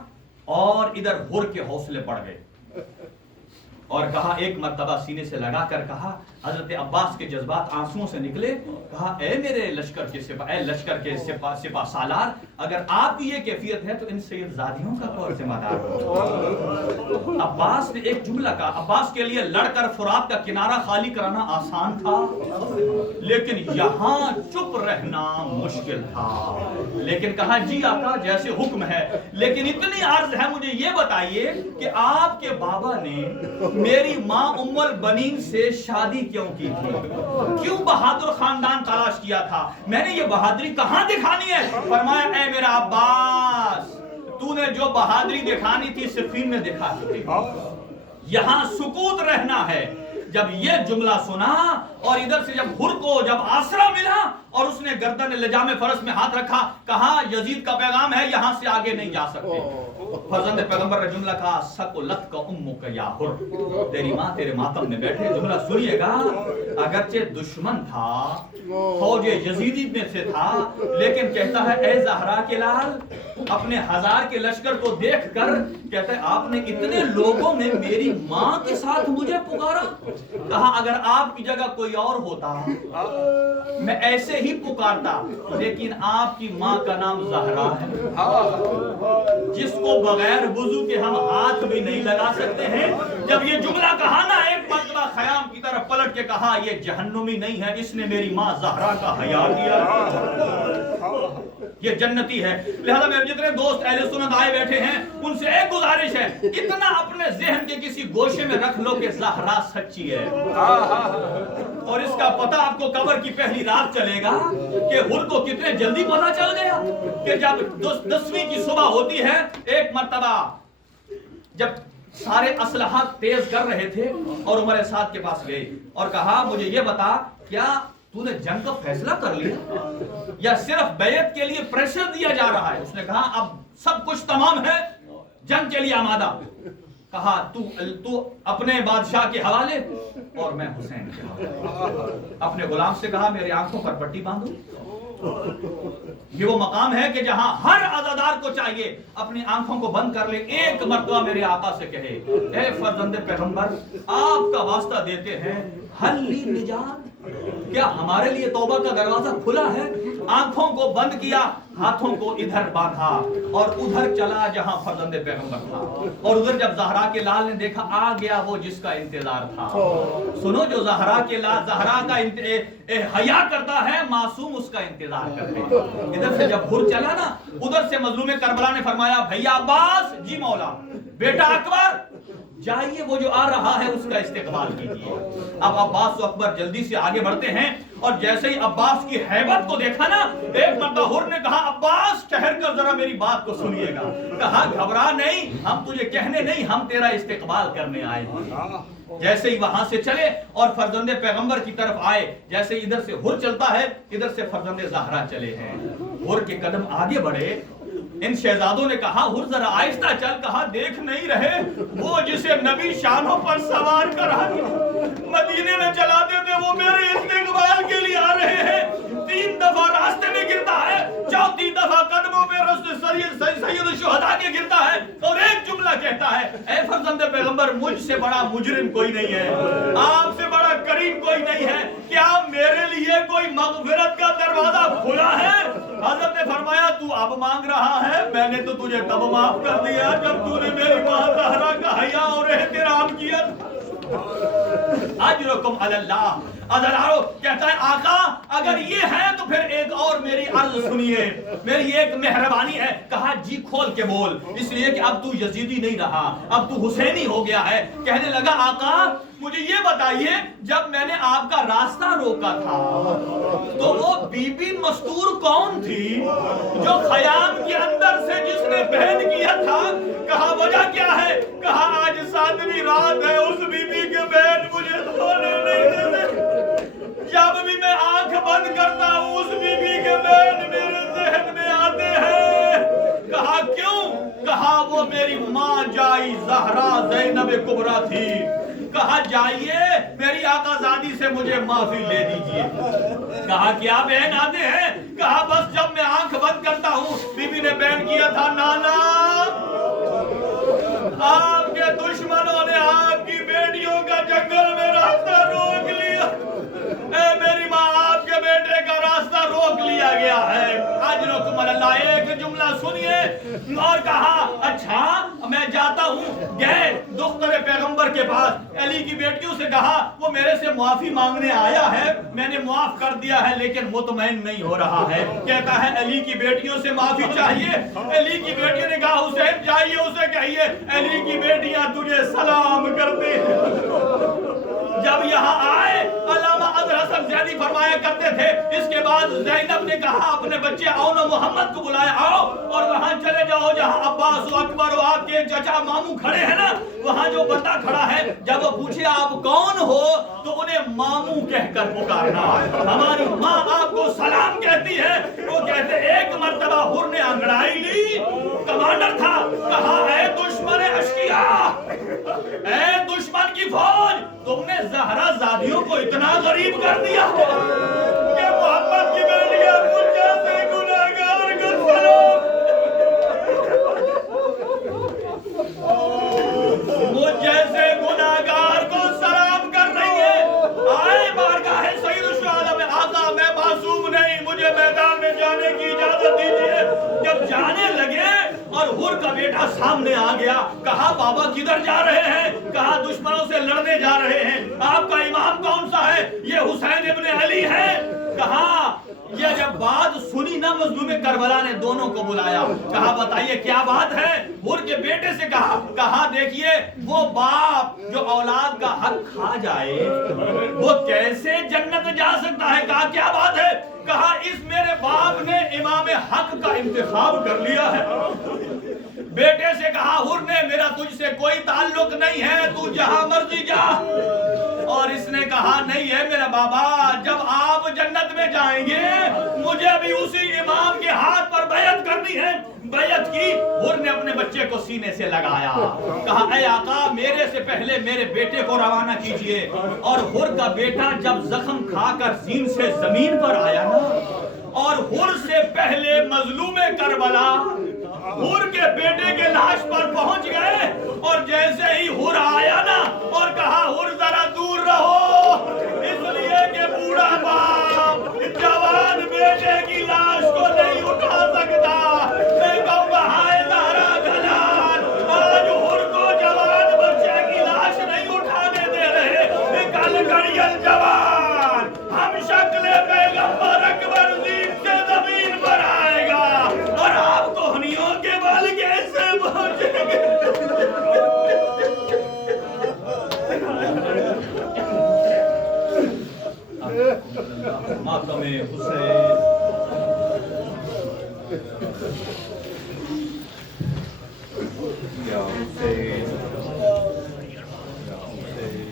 اور ادھر حر کے حوصلے بڑھ گئے اور کہا، ایک مرتبہ سینے سے لگا کر کہا، حضرت عباس کے جذبات آنسوؤں سے نکلے، کہا اے میرے لشکر کے سپاہ، اے لشکر کے سپاہ سالار، اگر آپ کی یہ کیفیت ہے تو ان سید زادیوں کا کون ذمہ دار ہو؟ عباس نے ایک جملہ کہا. عباس کے لیے لڑ کر فرات کا کنارہ خالی کرانا آسان تھا، لیکن یہاں چپ رہنا مشکل تھا. لیکن کہا جی آقا جیسے حکم ہے، لیکن اتنی عرض ہے مجھے یہ بتائیے کہ آپ کے بابا نے میری ماں ام البنین سے شادی کیوں کی تھی؟ کیوں بہادر خاندان تلاش کیا تھا؟ میں نے یہ بہادری کہاں دکھانی ہے؟ فرمایا اے میرا عباس، تو نے جو بہادری دکھانی تھی صفین میں دکھا چکے، یہاں سکوت رہنا ہے. جب یہ جملہ سنا اور ادھر سے جب حر کو جب آسرا ملا اور اس نے گردن لجام فرس میں ہاتھ رکھا، کہا یزید کا پیغام ہے یہاں سے آگے نہیں جا سکتے. فرزند پیغمبر نے جملہ کہا سکلت کا امک یا حر، تیری ماں تیرے ماتم میں بیٹھے. جملہ سنیے گا، اگرچہ دشمن تھا، فوج یزیدی میں سے تھا، لیکن کہتا ہے اے زہرا کے لال، اپنے 1000 کے لشکر کو دیکھ کر کہتا ہے آپ نے اتنے لوگوں میں میری ماں کے ساتھ مجھے پکارا. کہا اگر آپ کی جگہ کوئی اور ہوتا میں ایسے ہی پکارتا، لیکن آپ کی ماں کا نام زہرا ہے جس کو بغیر وضو کے ہم ہاتھ بھی نہیں لگا سکتے ہیں. جب یہ جملہ کہا نا، ایک مرتبہ خیام کی طرف پلٹ کے کہا یہ جہنمی نہیں ہے، اس نے میری ماں زہرا کا حیا کیا، یہ جنتی ہے. لہذا میرے جتنے دوست اہل سنت آئے بیٹھے ہیں ان سے ایک گزارش ہے، اتنا اپنے ذہن کے کسی گوشے میں رکھ لو کہ زہرا سچی ہے. اور اس کا پتہ آپ کو قبر کی پہلی رات چلے گا کہ حر کو کتنے جلدی پتہ چل گیا کہ جب 10ویں کی صبح ہوتی ہے. ایک مرتبہ جب سارے اسلحہ تیز کر رہے تھے اور عمر سعد کے پاس گئے اور کہا مجھے یہ بتا، کیا تو نے جنگ کا فیصلہ کر لیا یا صرف بیعت کے لیے پریشر دیا جا رہا ہے؟ اس نے کہا اب سب کچھ تمام ہے، جنگ کے لیے آمادہ. کہا تو اپنے بادشاہ کے حوالے اور میں حسین کے حوالے. اپنے غلام سے کہا میری آنکھوں پر پٹی باندھو. یہ وہ مقام ہے کہ جہاں ہر عزادار کو چاہیے اپنی آنکھوں کو بند کر لے، ایک مرتبہ میرے آقا سے کہے اے فرزند پیغمبر آپ کا واسطہ دیتے ہیں، حل لی نجات، کیا ہمارے لیے توبہ کا دروازہ کھلا ہے؟ آنکھوں کو بند کیا، ہاتھوں کو ادھر باندھا اور ادھر چلا جہاں فرزند پیغمبر تھا. اور ادھر جب زہرا کے لال نے دیکھا آ گیا وہ جس کا انتظار تھا. سنو، جو زہرا کے لال زہرا کا حیا کرتا ہے، معصوم اس کا انتظار کرتے ہیں. ادھر سے جب حر چلا نا، ادھر سے مظلوم کربلا نے فرمایا بھیا عباس، جی مولا، بیٹا اکبر جائیے، وہ جو آ رہا ہے اس کا استقبال کیجیے. اب عباس و اکبر جلدی سے آگے بڑھتے ہیں اور جیسے ہی عباس کی ہیبت کو دیکھا نا، ایک مرتبہ حر نے کہا عباس ٹھہر کر ذرا میری بات کو سنیے گا. کہا گھبرا نہیں، ہم تجھے کہنے نہیں، ہم تیرا استقبال کرنے آئے ہیں. جیسے ہی وہاں سے چلے اور فرزند پیغمبر کی طرف آئے، جیسے ادھر سے حر چلتا ہے ادھر سے فرزند زہرا چلے ہیں. حر کے قدم آگے بڑھے، ان شہزادوں نے کہا حر ذرا آہستہ چل. کہا دیکھ نہیں رہے وہ جسے نبی شانوں پر سوار کر مدینے میں چلاتے تھے، وہ میرے استقبال کے لیے آ رہے ہیں. 3 دفعہ راستے میں گرتا ہے، 4تھی دفعہ قدموں میں سید الشہداء کے گرتا ہے اور ایک جملہ کہتا ہے اے فرزند پیغمبر مجھ سے بڑا مجرم کوئی نہیں ہے، آپ سے بڑا کریم کوئی نہیں ہے، کیا میرے لیے کوئی مغفرت کا دروازہ کھلا ہے؟ حضرت نے فرمایا تو اب مانگ رہا ہے، میں نے تو تجھے تب معاف کر دیا جب تو نے میری ماں زہرا کا حیا اور احترام کیا. اجرکم علی اللہ. ادرارو کہتا ہے آقا اگر یہ ہے تو پھر ایک اور میری عرض سنیے، میری ایک مہربانی ہے. کہا جی کھول کے بول، اس لیے کہ اب تو یزیدی نہیں رہا، اب تو حسینی ہو گیا ہے. کہنے لگا آقا مجھے یہ بتائیے، جب میں نے آپ کا راستہ روکا تھا تو وہ بی بی مستور کون تھی جو خیام کے اندر سے جس نے بہن کیا تھا؟ کہا وجہ کیا ہے؟ کہا آج 7ویں رات ہے، اس بی بی کے بہن مجھے سونے نہیں دیتے، جب بھی میں آنکھ بند کرتا ہوں اس بی بی کے بہن میرے ذہن میں آتے ہیں. کہا کیوں؟ کہا وہ میری ماں جائی زہرا زینب کبرا تھی. کہا جائیے میری آقا زادی سے مجھے معافی لے دیجئے. کہا کیا بہن آتے ہیں؟ کہا بس جب میں آنکھ بند کرتا ہوں بی بی نے بیان کیا تھا نانا آپ کے دشمنوں نے آپ کی بیٹیوں کا جنگل میں راستہ روک لیا. اے میری ماں آپ کے بیٹے کا راستہ روک لیا گیا ہے. اجرکم اللہ. ایک جملہ سنیے اور کہا اچھا میں جاتا ہوں. گئے دختر پیغمبر کے پاس، علی کی بیٹیوں سے کہا وہ میرے سے معافی مانگنے آیا ہے، میں نے معاف کر دیا ہے لیکن مطمئن نہیں ہو رہا ہے. کہتا ہے علی کی بیٹیوں سے معافی چاہیے. علی کی بیٹیوں نے کہا حسین جائیے اسے کہیے علی کی بیٹیاں تجھے سلام کرتے ہیں. جب یہاں آئے علامہ ازہر نسل زیادی فرمایا کرتے تھے. اس کے بعد زینب نے کہا اپنے بچے اون و محمد کو بلایا, آؤ اور وہاں چلے جاؤ جہاں عباس و اکبر و آپ کے چچا ماموں کھڑے ہیں نا, وہاں جو بندہ کھڑا ہے جب وہ پوچھے آپ کون ہو تو انہیں ماموں کہہ کر پکارنا. ہماری ماں آپ کو سلام کہتی ہے. وہ کہتے ایک مرتبہ حر نے انگڑائی لی, کمانڈر تھا, کہا اے دشمن اشقیاء, اے دشمن کی فوج, تم نے زہرا زادیوں کو اتنا غریب کر دیا کہ محمد کی بیٹیاں مجھ جیسے گناہگار کو سلام, مجھ جیسے گناہگار کو سلام کر رہی ہے. آئے بارگاہ سید الشہداء میں, آقا میں معصوم نہیں, مجھے میدان میں جانے کی اجازت دیجیے. جب جانے لگے اور حر کا بیٹا سامنے آ گیا, کہا بابا کدھر جا رہے ہیں؟ کہا دشمنوں سے لڑنے جا رہے ہیں. آپ کا امام کون سا ہے؟ یہ حسین ابن علی ہے. کہا یہ جب بات سنی نا, مظلوم کربلا نے دونوں کو بلایا, کہا بتائیے کیا بات ہے؟ حر کے بیٹے سے کہا دیکھیے وہ باپ جو اولاد کا حق کھا جائے وہ کیسے جنت جا سکتا ہے؟ کہا کیا بات ہے؟ کہا اس میرے باپ نے امام حق کا انتخاب کر لیا ہے. بیٹے سے کہا حر نے میرا تجھ سے کوئی تعلق نہیں ہے, تو جہاں مرضی جا. اور اس نے کہا نہیں ہے میرا بابا, جب آپ جنت میں جائیں گے مجھے بھی اسی امام کے ہاتھ پر بیعت کرنی ہے. بیعت کی. حر نے اپنے بچے کو سینے سے لگایا, کہا اے آقا میرے سے پہلے میرے بیٹے کو روانہ کیجئے. اور حر کا بیٹا جب زخم کھا کر سین سے زمین پر آیا نا, اور حر سے پہلے مظلوم کربلا حر کے بیٹے کے لاش پر پہنچ گئے, اور جیسے ہی حر آیا نا اور کہا حر ذرا دور رہو, اس لیے کہ بوڑھا باپ جوان بیٹے کی لاش کو نہیں اٹھا سکتا. میں کہوں بہائے زہرا گلال, آج حر کو جوان بچے کی لاش نہیں اٹھانے دے رہے. کل گڑیل جوان ہم شکل پیغمبر اکبر زید سے زمین پر آئے گا, اور آپ کوہنیوں کے بل کیسے پہنچیں گے؟ ماتم حسین. یا حسین, یا حسین.